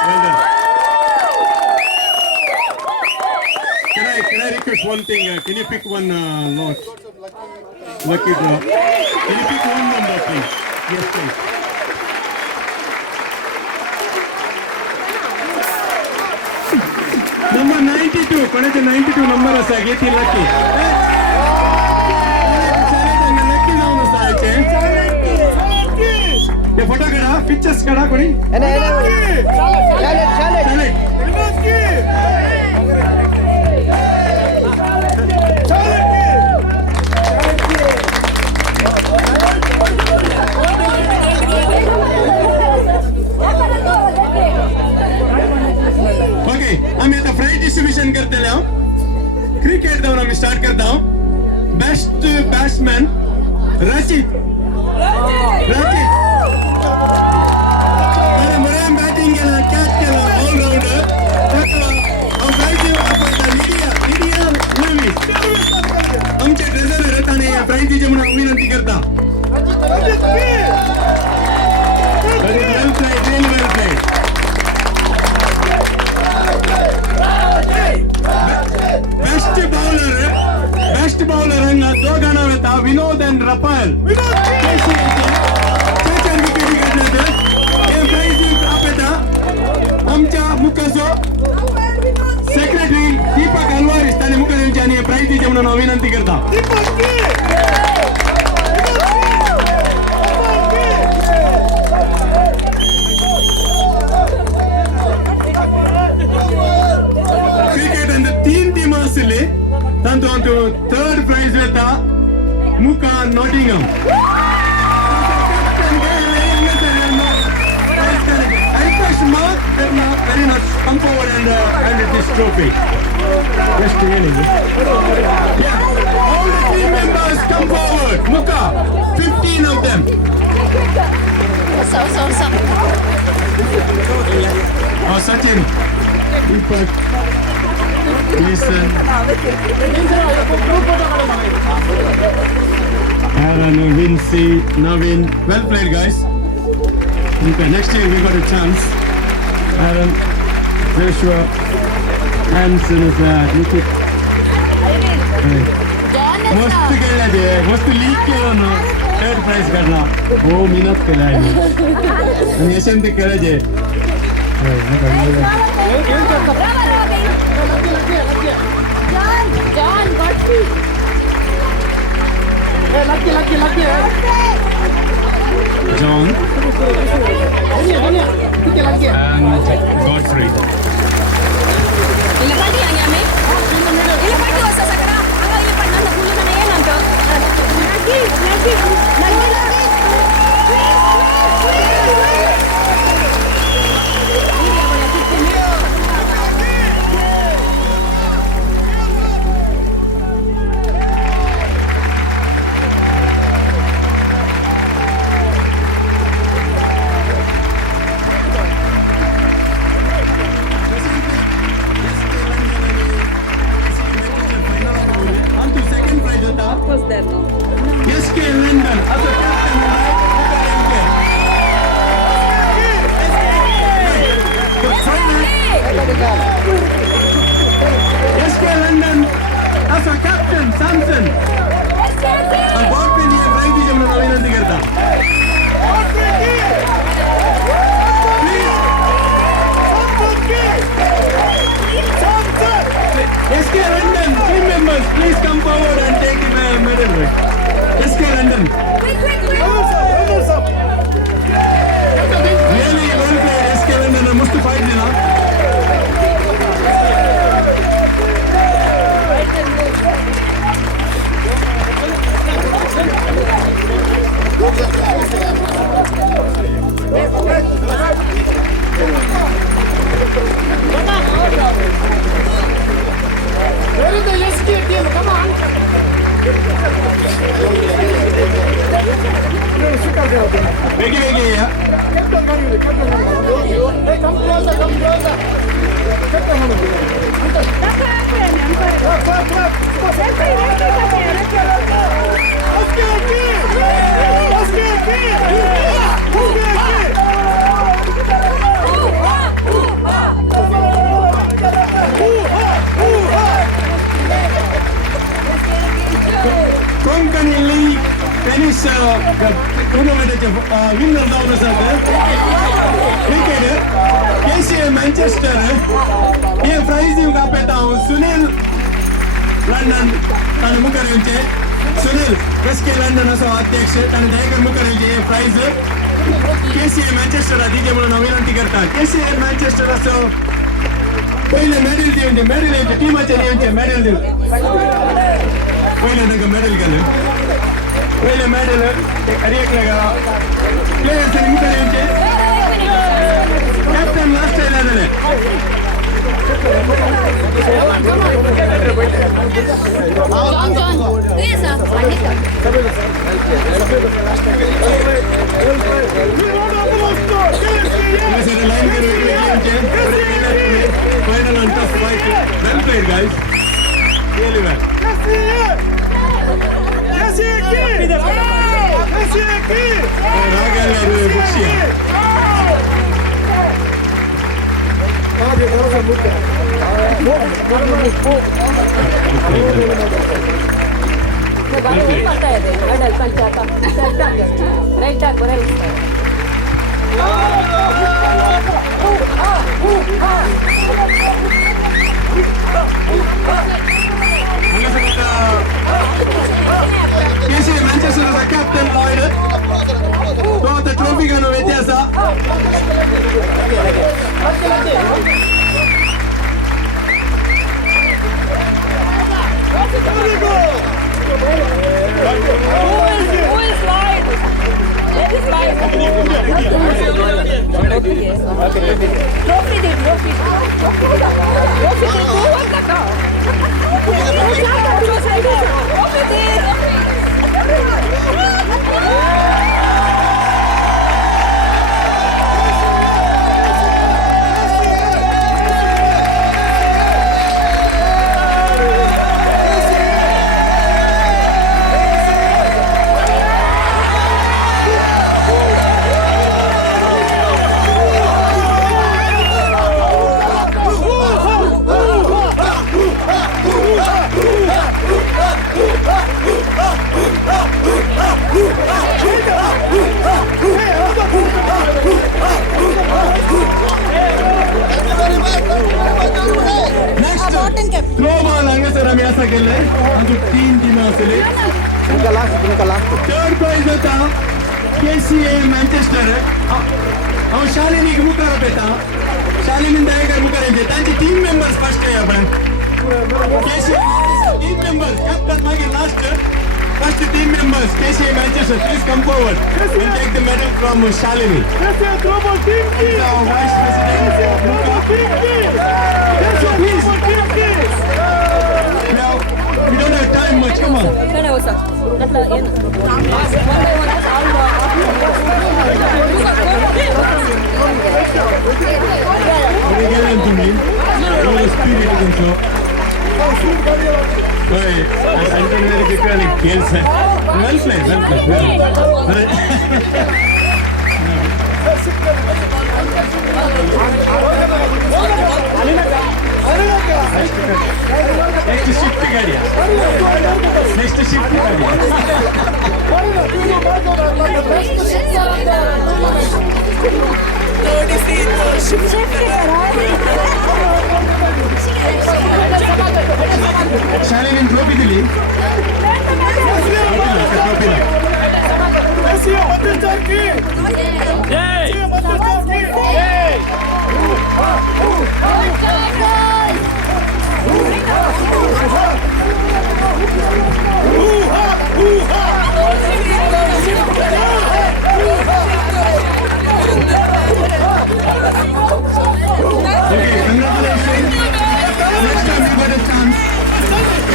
Well done. Can I request one thing? Can you pick one lot? Lucky draw. Can you pick one number, please? Yes, please. Number 92. कोणाचे 92 number असा घेती lucky lucky जाऊन असायचे ते photo काढा pictures काढा कोणी आम्ही आता प्राइज डिस्ट्रीब्यूशन करते क्रिकेट जाऊन आम्ही स्टार्ट करता बेस्ट बॅट्समॅन रचित बरें बॅटिंग केला कॅच केला ऑलराउंडर आमचे ट्रेझरर आणि प्राइज दिचे म्हणून विनंती करता बेस्ट बॉलर हांगा दोघांना येता विनोद एंड रपाल आमच्या मुखाचो सेक्रेटरी दीपक अल्वारिस ताणे मुखार प्राइज दिचे म्हणून विनंती करता Nottingham. I request Mark and Arena come forward and hand this trophy. Just really. Yeah. All the team members come forward. MUKA, 15 of them. Oh, Sachin. Deepak. Jason. Aaron, Vinci, Navin. Well played, guys. Okay, next year we got a chance. Aaron, Joshua, Hansen is there. Nikit. मस्त खेळला ते मस्त league केलं ना third prize काढला हो मेहनत केला आहे आणि यशवंत खेळायचे John, Godfrey. Lucky. John and Godfrey. Konkani League tennis tournament winner down cricket KCA Manchester ये प्राइज का पेटा हूँ सुनील लंडन तन मुकरेंचे सुनील SK लंडन असो अध्यक्ष तन दायकर मुकरेंचे ये प्राइज KCA Manchester दीजिए म्हणून विनंती करता KCA Manchester असो पहिले मेडल दिवंचे मेडल यांचे टीमाचे दिवंचे मेडल दिव पहिले नका मेडल केलं पहिले मेडल एक लगा प्लेयर्स ने मुकरेंचे कैप्टन लास्ट टाइम आले John, yes, line final and tough fight. Well played, guys. Really well. KCA Manchester is a captain Lloyd. So the trophy gonna be there, sir. Who is it? Throwball angasara myasa gelle andu team dimasile third prize ata KCA Manchester aw Shalini mukara beta Shalini daegar mukara je tanji team members first ay apan KCA team members captain magi last first team members KCA Manchester please come forward and take the medal from Shalini KCA Throwball team our vice president MUKA so please now we don't have time much come on Next shift gadia. Next shift gadia. Shalini trophy dili. Okay, congratulations. Next time you got a chance.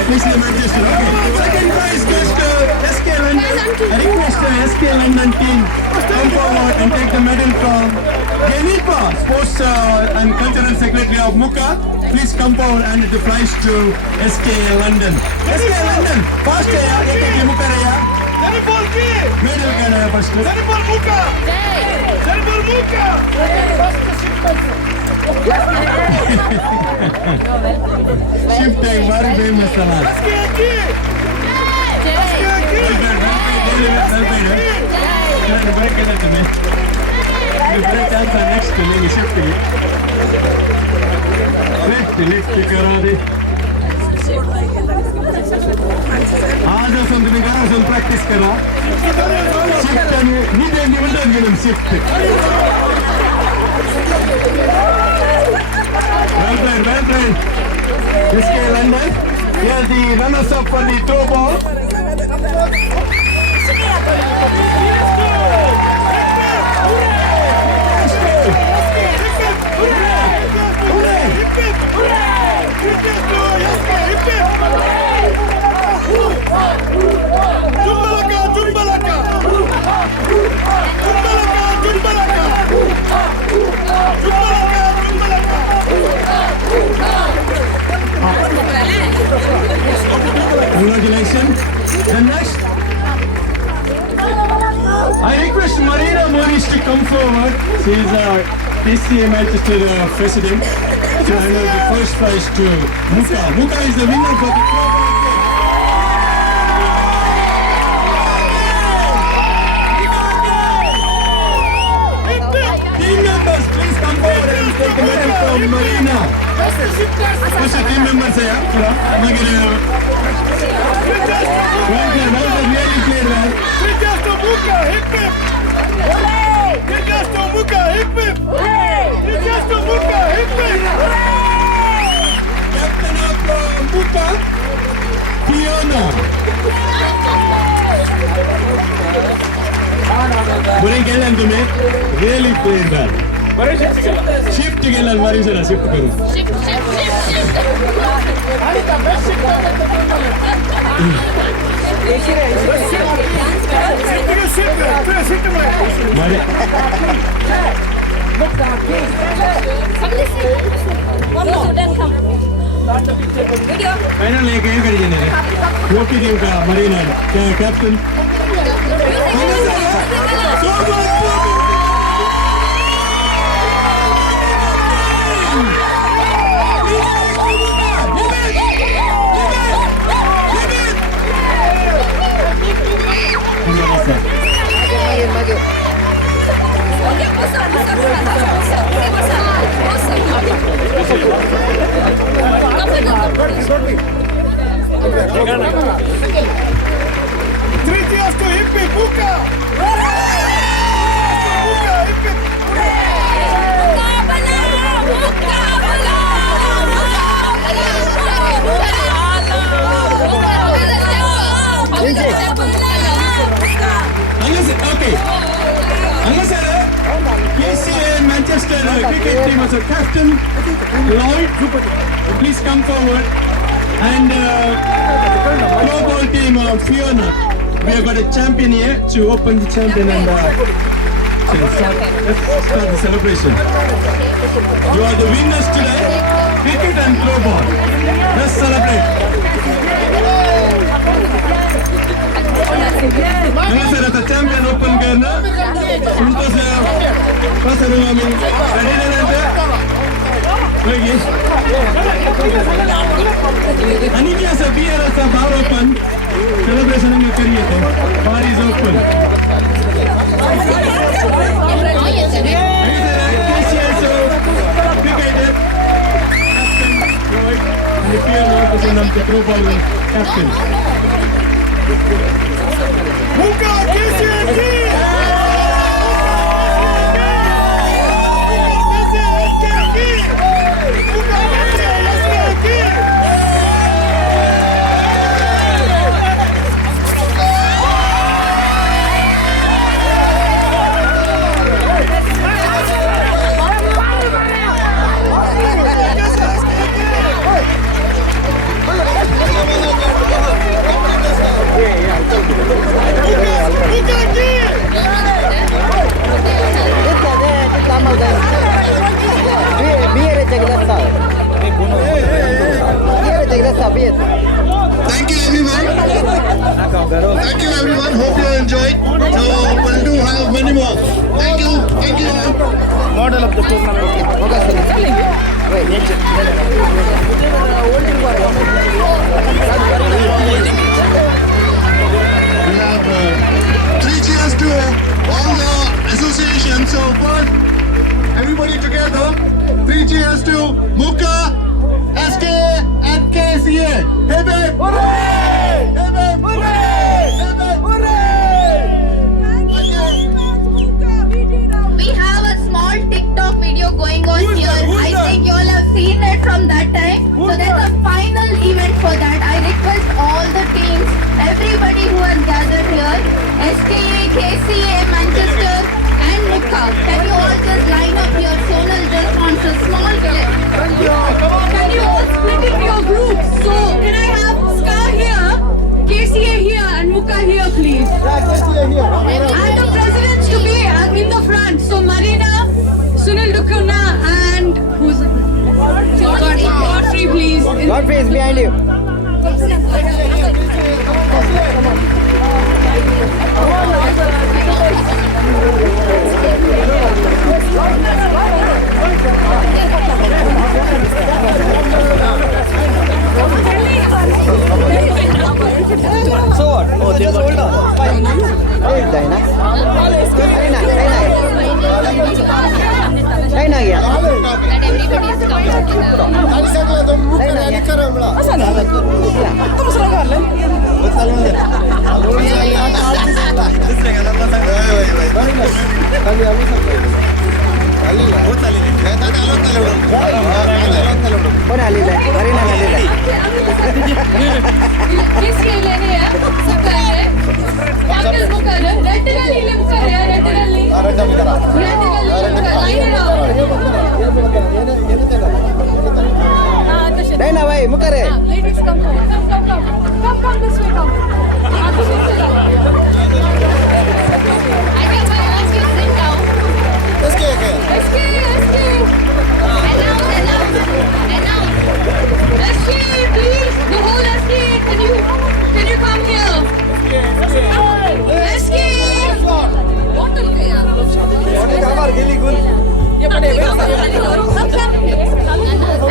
KCA Manchester. Okay. Second prize goes to SK London. I request the SK London team come forward and take the medal from Genipa, Sports and Cultural Secretary of MUKA. Please come forward and it flies to SK London. SK London, first year, MUKA reya. Medal kana first. MUKA. MUKA. Shift time, very famous salad. Next shift. Lift करा दे. आज असं तुम्ही करा असं practice करा. Shift आणि NEET निवडून घेऊन shift. Well played. SK London. Here the runners up for the throw ball. Congratulations. And next, I request Marina Moniz to come forward. She is KCA Manchester president to hand over the first prize to MUKA. MUKA is the winner for the Throwball game. Team members, please come forward and take the medal from Marina. First team members here. Well done, really played well. Cricket to MUKA, hip hip! Cricket to MUKA, hip hip! Cricket to MUKA, hip hip! Captain of MUKA, Fiona. Bring Ellen to me. Really played well. Shift गेला मारी जरा shift करू final एक ಏನ್ ಕಡಿದಿದ್ದಾರೆ ಹೋಗಿ team का Marina captain Manchester cricket team as a captain, Lloyd, please come forward. And Throwball team of Fiona, we have got a champion here to open the champion and let's start the celebration. You are the winners today, cricket and Throwball. Let's celebrate. Sir, as a champion open करना, उनको से first room में ready रहते हैं. लगी. अनि क्या सब भी है सब बाहर open celebration में करिए तो bar is open. Cricketer, captain Roy, and the player representing the Throwball captain. MUKA KCMG! Thank you everyone. Hope you enjoyed. So we'll do have many more. Thank you. Model of the tournament. We have 3 cheers to all the associations. So first, everybody together. 3 cheers to MUKA, SK and KCA. Hey babe! Hooray! Hey babe! Hooray! Hey babe! Hooray! We have a small TikTok video going on here. I think you all have seen it from that time. So there's a final event for that. I request all the teams, everybody who has gathered here, SKA, KCA, Manchester and MUKA. Can you all just line up here? Sonal just wants a small clip. Can you all split into your groups? So can I have SKA here, KCA here and MUKA here please? And the presidents to be in the front. So Marina, Sunil Dukuna and who's it? Godfrey please. Godfrey is behind you. So what? Oh, just hold on. Fine. Hey, Dina. Dina here. That everybody is coming together.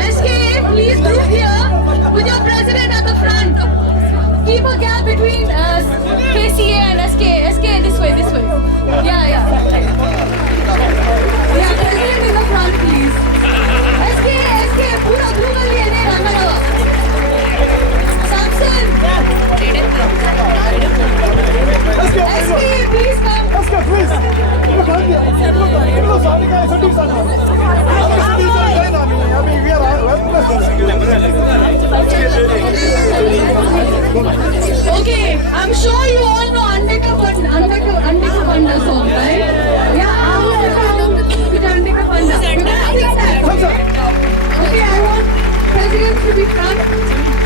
SK, please move here with your president at the front. Keep a gap between KCA and SK. SK, this way. Yeah. Yeah, president in the front, please. SK, pura blue wali ane Rangarava. Samson. SK, please come. SK, please. Okay, I'm sure you all know Andeka Panda song, right? Yeah, I'm going to Andeka Panda. Okay, I want presidents to be front.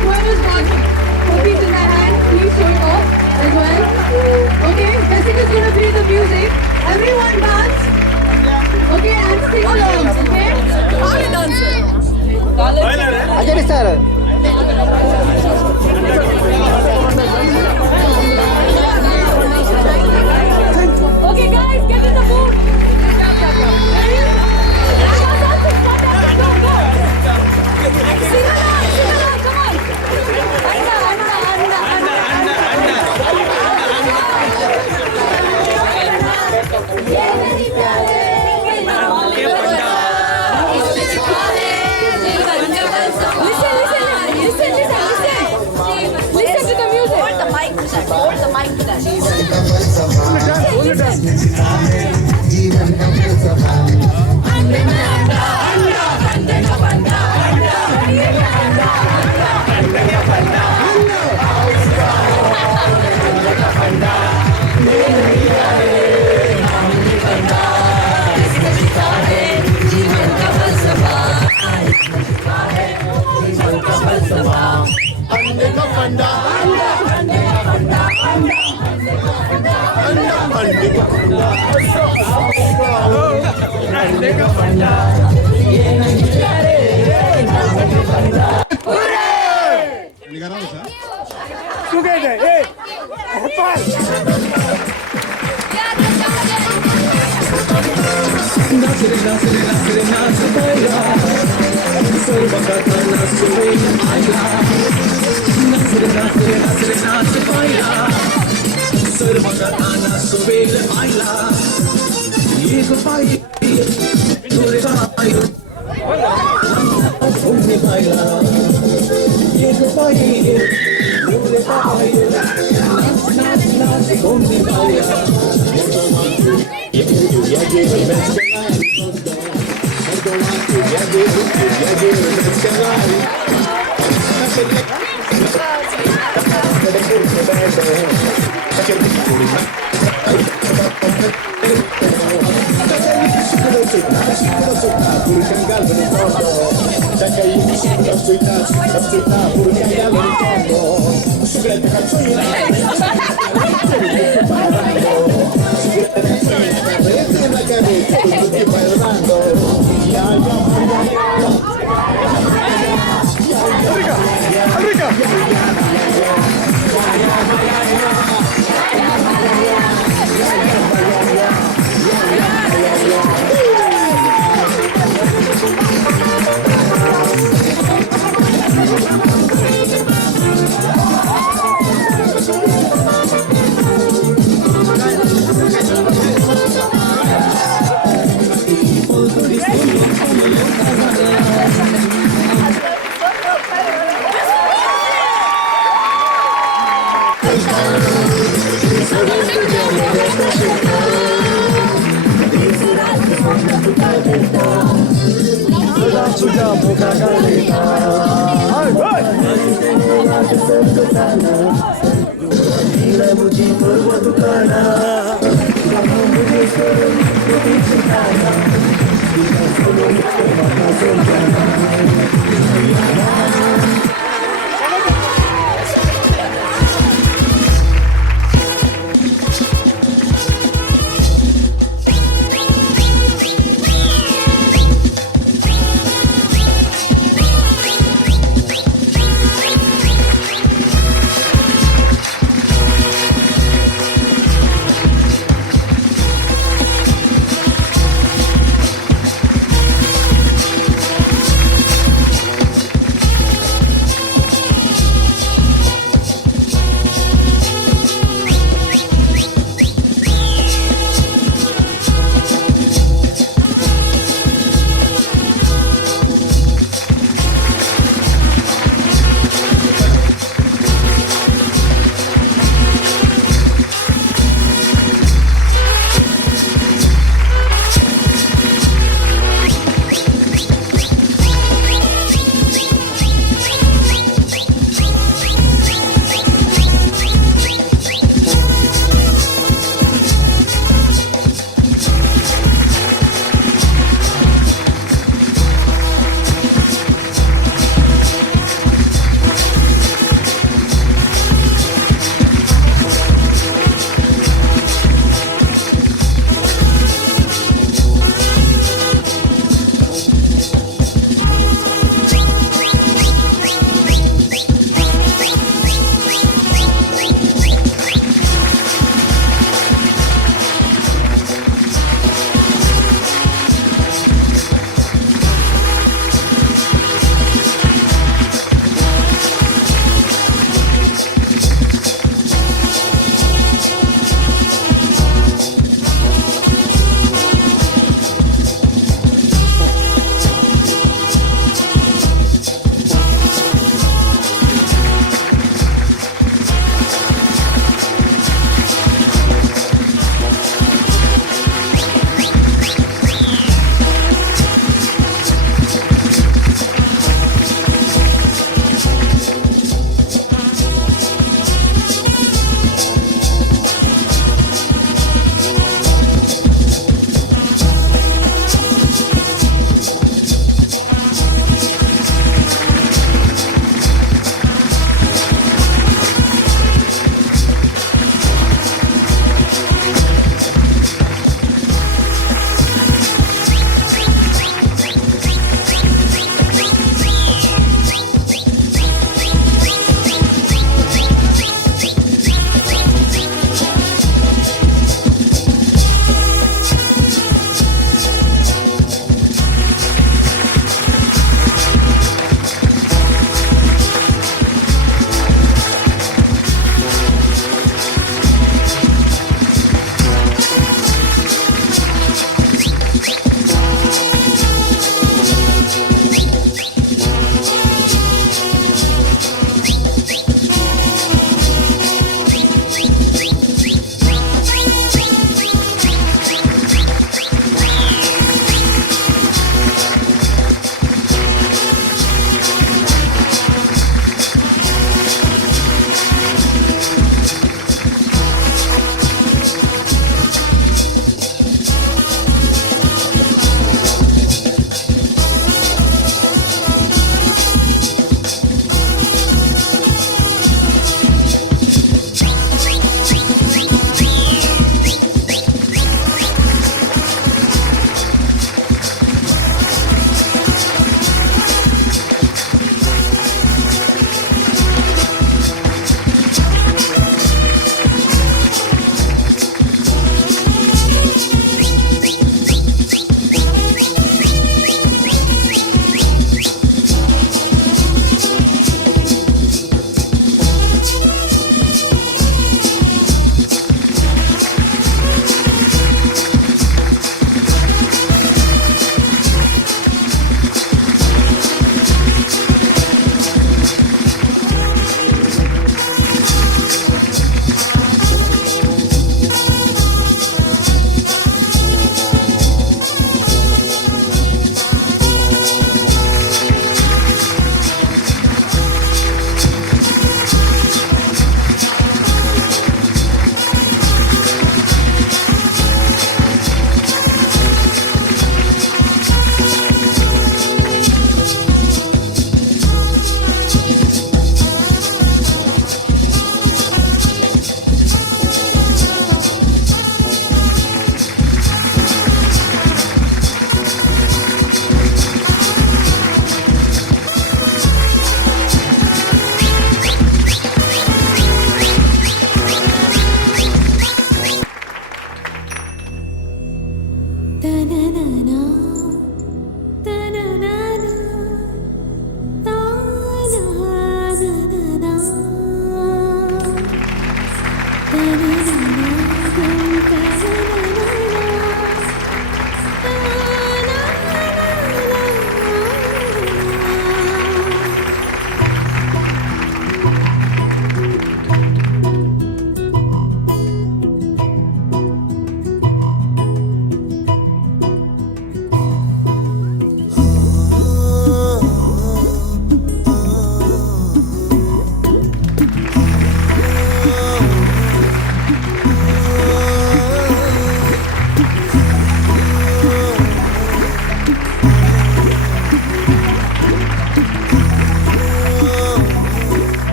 Whoever's got copies in their hand, please show it off as well. Okay, Jessica's going to play the music. Everyone dance. Okay, and sing along, okay? How are you dancing? Ajay sir. Okay guys, get in the mood. Sing along, come on. Listen to the music. Hold the mic to that. Together, hey!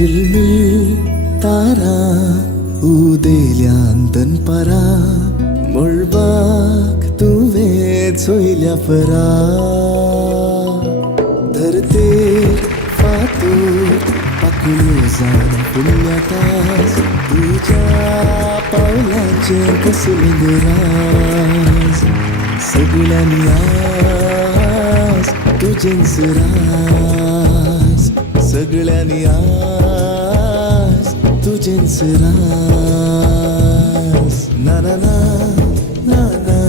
झिलमिल तारा उदेल्यान दनपारा मुळबाक तुवें चोयल्या परा धरतेर फातूर पाकळ्यो जावन पुण्यातास तुज्या पावलांचें कसलें राज सगळ्यांनी आस तुजेंच राज सगळ्यांनी आस तुजेंच राज ना ना ना ना ना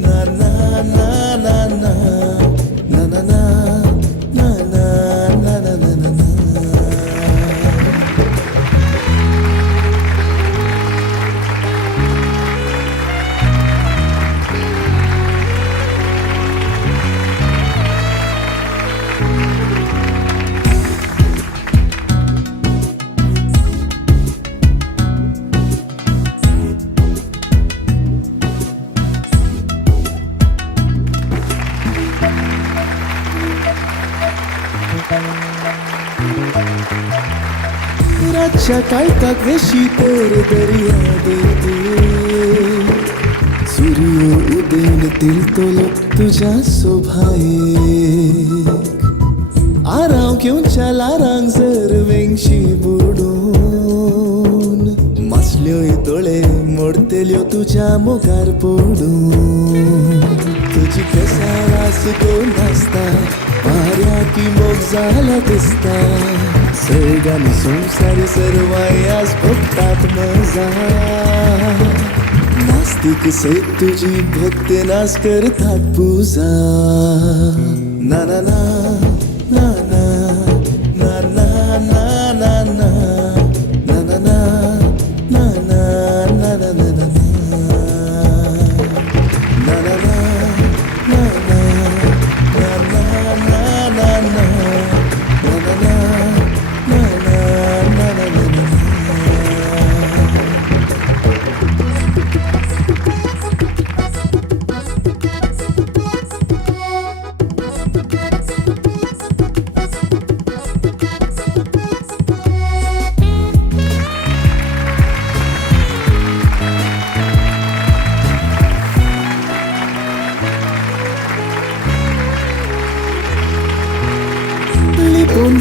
ना ना ना ना ना ना ना na na na na na na रातच्या काळखाक वेशी तर दर्या देते सूर्य उदेन तिळतलो तुझ्या सोभायेक आराव घेवच्या लारांक जर वेंगशी बुडून मासल्योय दोळे मोडतेल्यो तुझ्या मोगार पडून तुजी केसारास कोण नासता वाऱ्या की मोग जाला दिसता सर्गानी संसारी सर्वायास भक्तात मजा नास्तिक सैत तुझी भक्ती नास करतात पूजा ना ना ना ना ना ना ना ना ना ना ना ना ना ना ना ना ना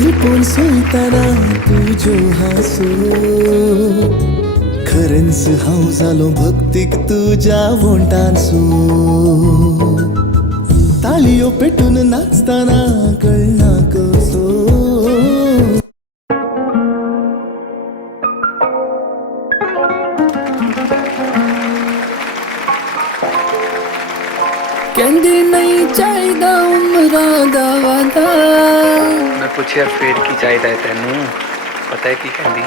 लिपोन सोयताना तुझो हासो खरेंच हांव जालो भक्तीक तुज्या वोंटांचो ताळयो पेटून नाचताना कळना कसो कहंदी नहीं चाहिदा उमरा दा वादा मैं पुछया फिर की चाहिदा है तेनू पता है की कहंदी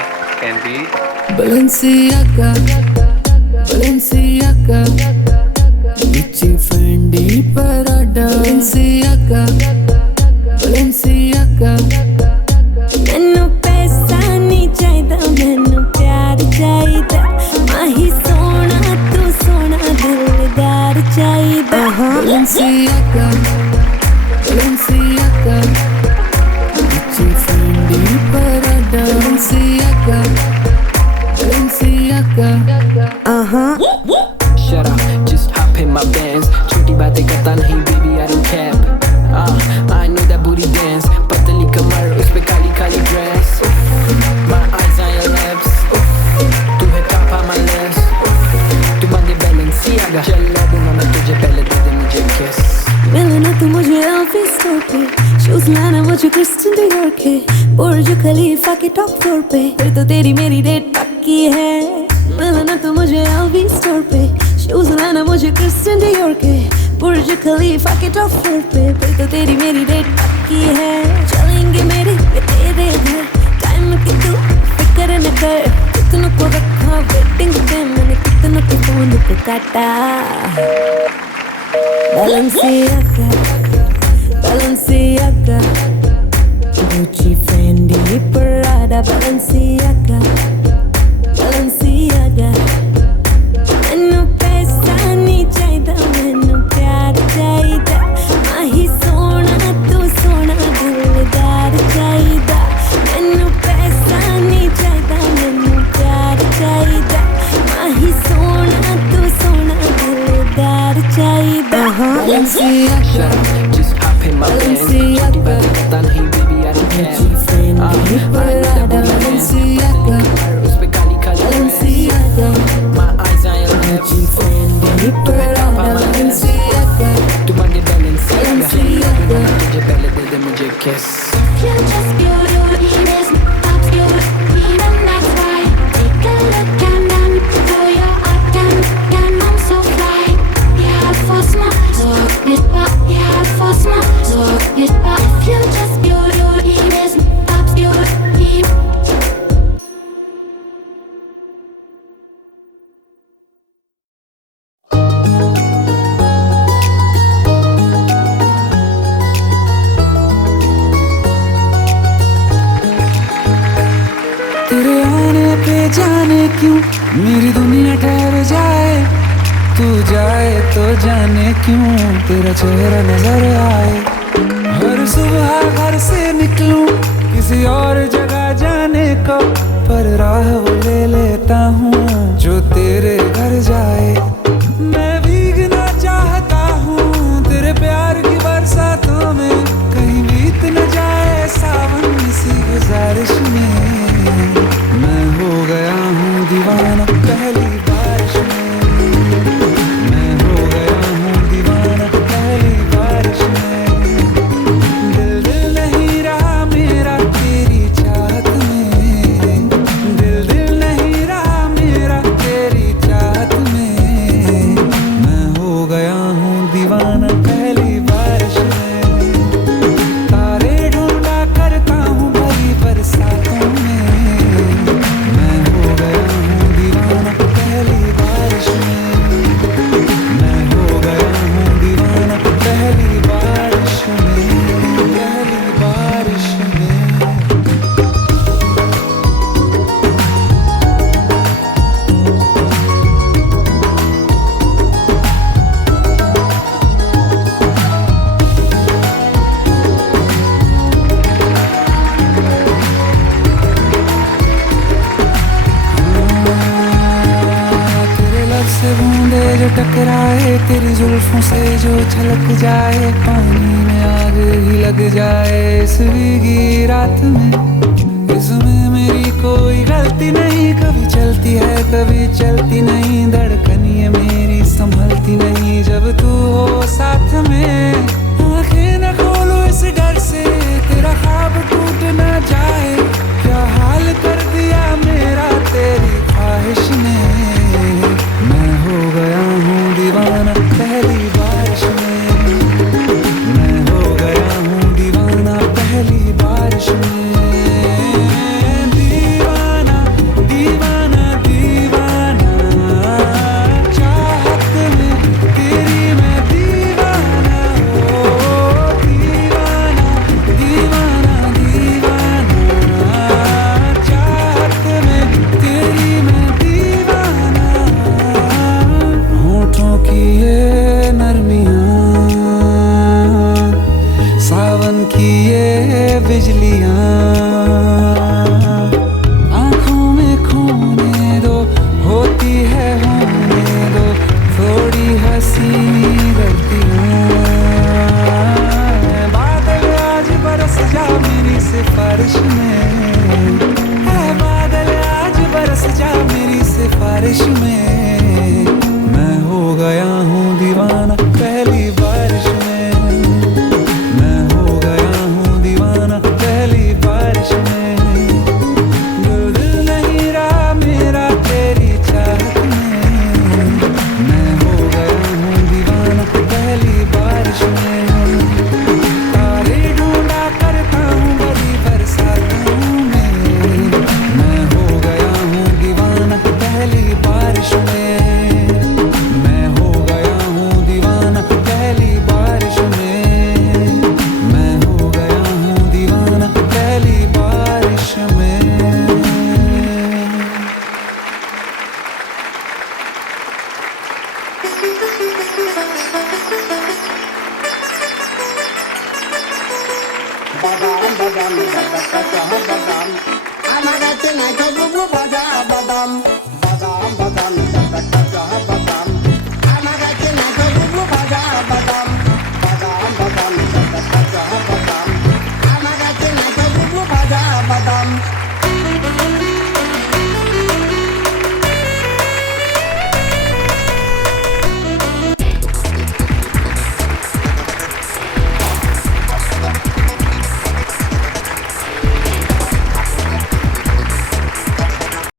Balenciaga Gucci Fendi Prada Balenciaga मैनू पैसा नहीं चाहिदा मैनू प्यार चाहिदा माही सोना तू सोना दिलदार चाहिदा Balenciaga Gucci Fendi Prada Balenciaga Shut up, just hop in my Benz. छोटी बातें करता नहीं baby I don't care. I know that booty dance. पतली कमर उस पे Kali Kali dress. My eyes on your lips. तू है top on my list. तू मांगे Balenciaga. चल दूंगा मैं तुझे पहले दे दे मुझे kiss. मिलना तू मुझे ऑफिस स्टोर पे शूज लाना मुझे क्रिस्टियन डियोर के बुर्ज खलीफा के टॉप फ्लोर पे फिर तो तेरी मेरी डेट पक्की है मिलना तू मुझे ऑफिस स्टोर पे शूज लाना मुझे क्रिस्टियन डियोर के बुर्ज खलीफा के टॉप फ्लोर पे फिर तो तेरी मेरी डेट पक्की है चलेंगे मेरे तेरे घर टाइम की तू फिक्र न कर कितनों को रखा वेटिंग पे मैंने कितनों के फोन को काटा Balenciaga Gucci Fendi Prada Balenciaga मैनू पैसा नहीं चाहिदा मैनू प्यार चाहिदा माही सोना तू सोना दिलदार चाहिदा मैनू पैसा Shut up, just hop in my Benz. Choti baat karta nahi, baby, I don't care. I need that booty, us pe kali kali dress. My eyes on your lips, tu hai top of my list. Tu bande Balenciaga, tujhe pehle de de mujhe kiss. You're just beautiful, top beautiful, and that's why. Take a look and then throw your up and I'm so fly. Yeah, for smart, so get back. Yeah, for smart, so get back. You're just beautiful, top beautiful. तेरे आने पे जाने क्यों मेरी दुनिया ठहर जाए, तू जाए तो जाने क्यों तेरा चेहरा नजर आए। हर सुबह घर से निकलूं किसी और जगह जाने को, पर राह वो ले लेता हूँ जो तेरे घर जाए। मैं भीगना चाहता हूँ तेरे प्यार की बरसातों में, कहीं बीत न जाए सावन इसी गुजारिश में। मैं हो गया हूँ दीवाना पहली बारिश में, मैं हो गया हूँ दीवाना पहली बारिश में। दिल दिल नहीं रहा मेरा तेरी चाहत में, दिल दिल नहीं रहा मेरा तेरी चाहत में। मैं हो गया हूँ दीवाना पहली बारिश में। तारे ढूंढा करता हूँ भरी बरसातों में, टकराए तेरी जुल्फों से जो छलक जाए, पानी में आग ही लग जाए इस भीगी रात में। इसमें मेरी कोई गलती नहीं, कभी चलती है कभी चलती नहीं, धड़कन ये मेरी संभलती नहीं जब तू हो साथ में। आंखें न खोलो इस डर से तेरा ख्वाब टूट न जाए, क्या हाल कर दिया मेरा तेरी ख्वाहिश ने। मैं हो गया हूँ दीवाना पहली बारिश में, मैं हो गया हूँ दीवाना पहली बारिश में। दीवाना दीवाना दीवाना चाहत में तेरी मैं दीवाना, ओ दीवाना दीवाना दीवाना चाहत में तेरी मैं दीवाना। होठों की ये नरमियाँ, सावन की ये बिजलियाँ, आँखों में खोने दो होती है होने दो थोड़ी हसीनी गलतियाँ। बादल आज बरस जा मेरी सिफारिश में, बादल आज बरस जा मेरी सिफारिश में।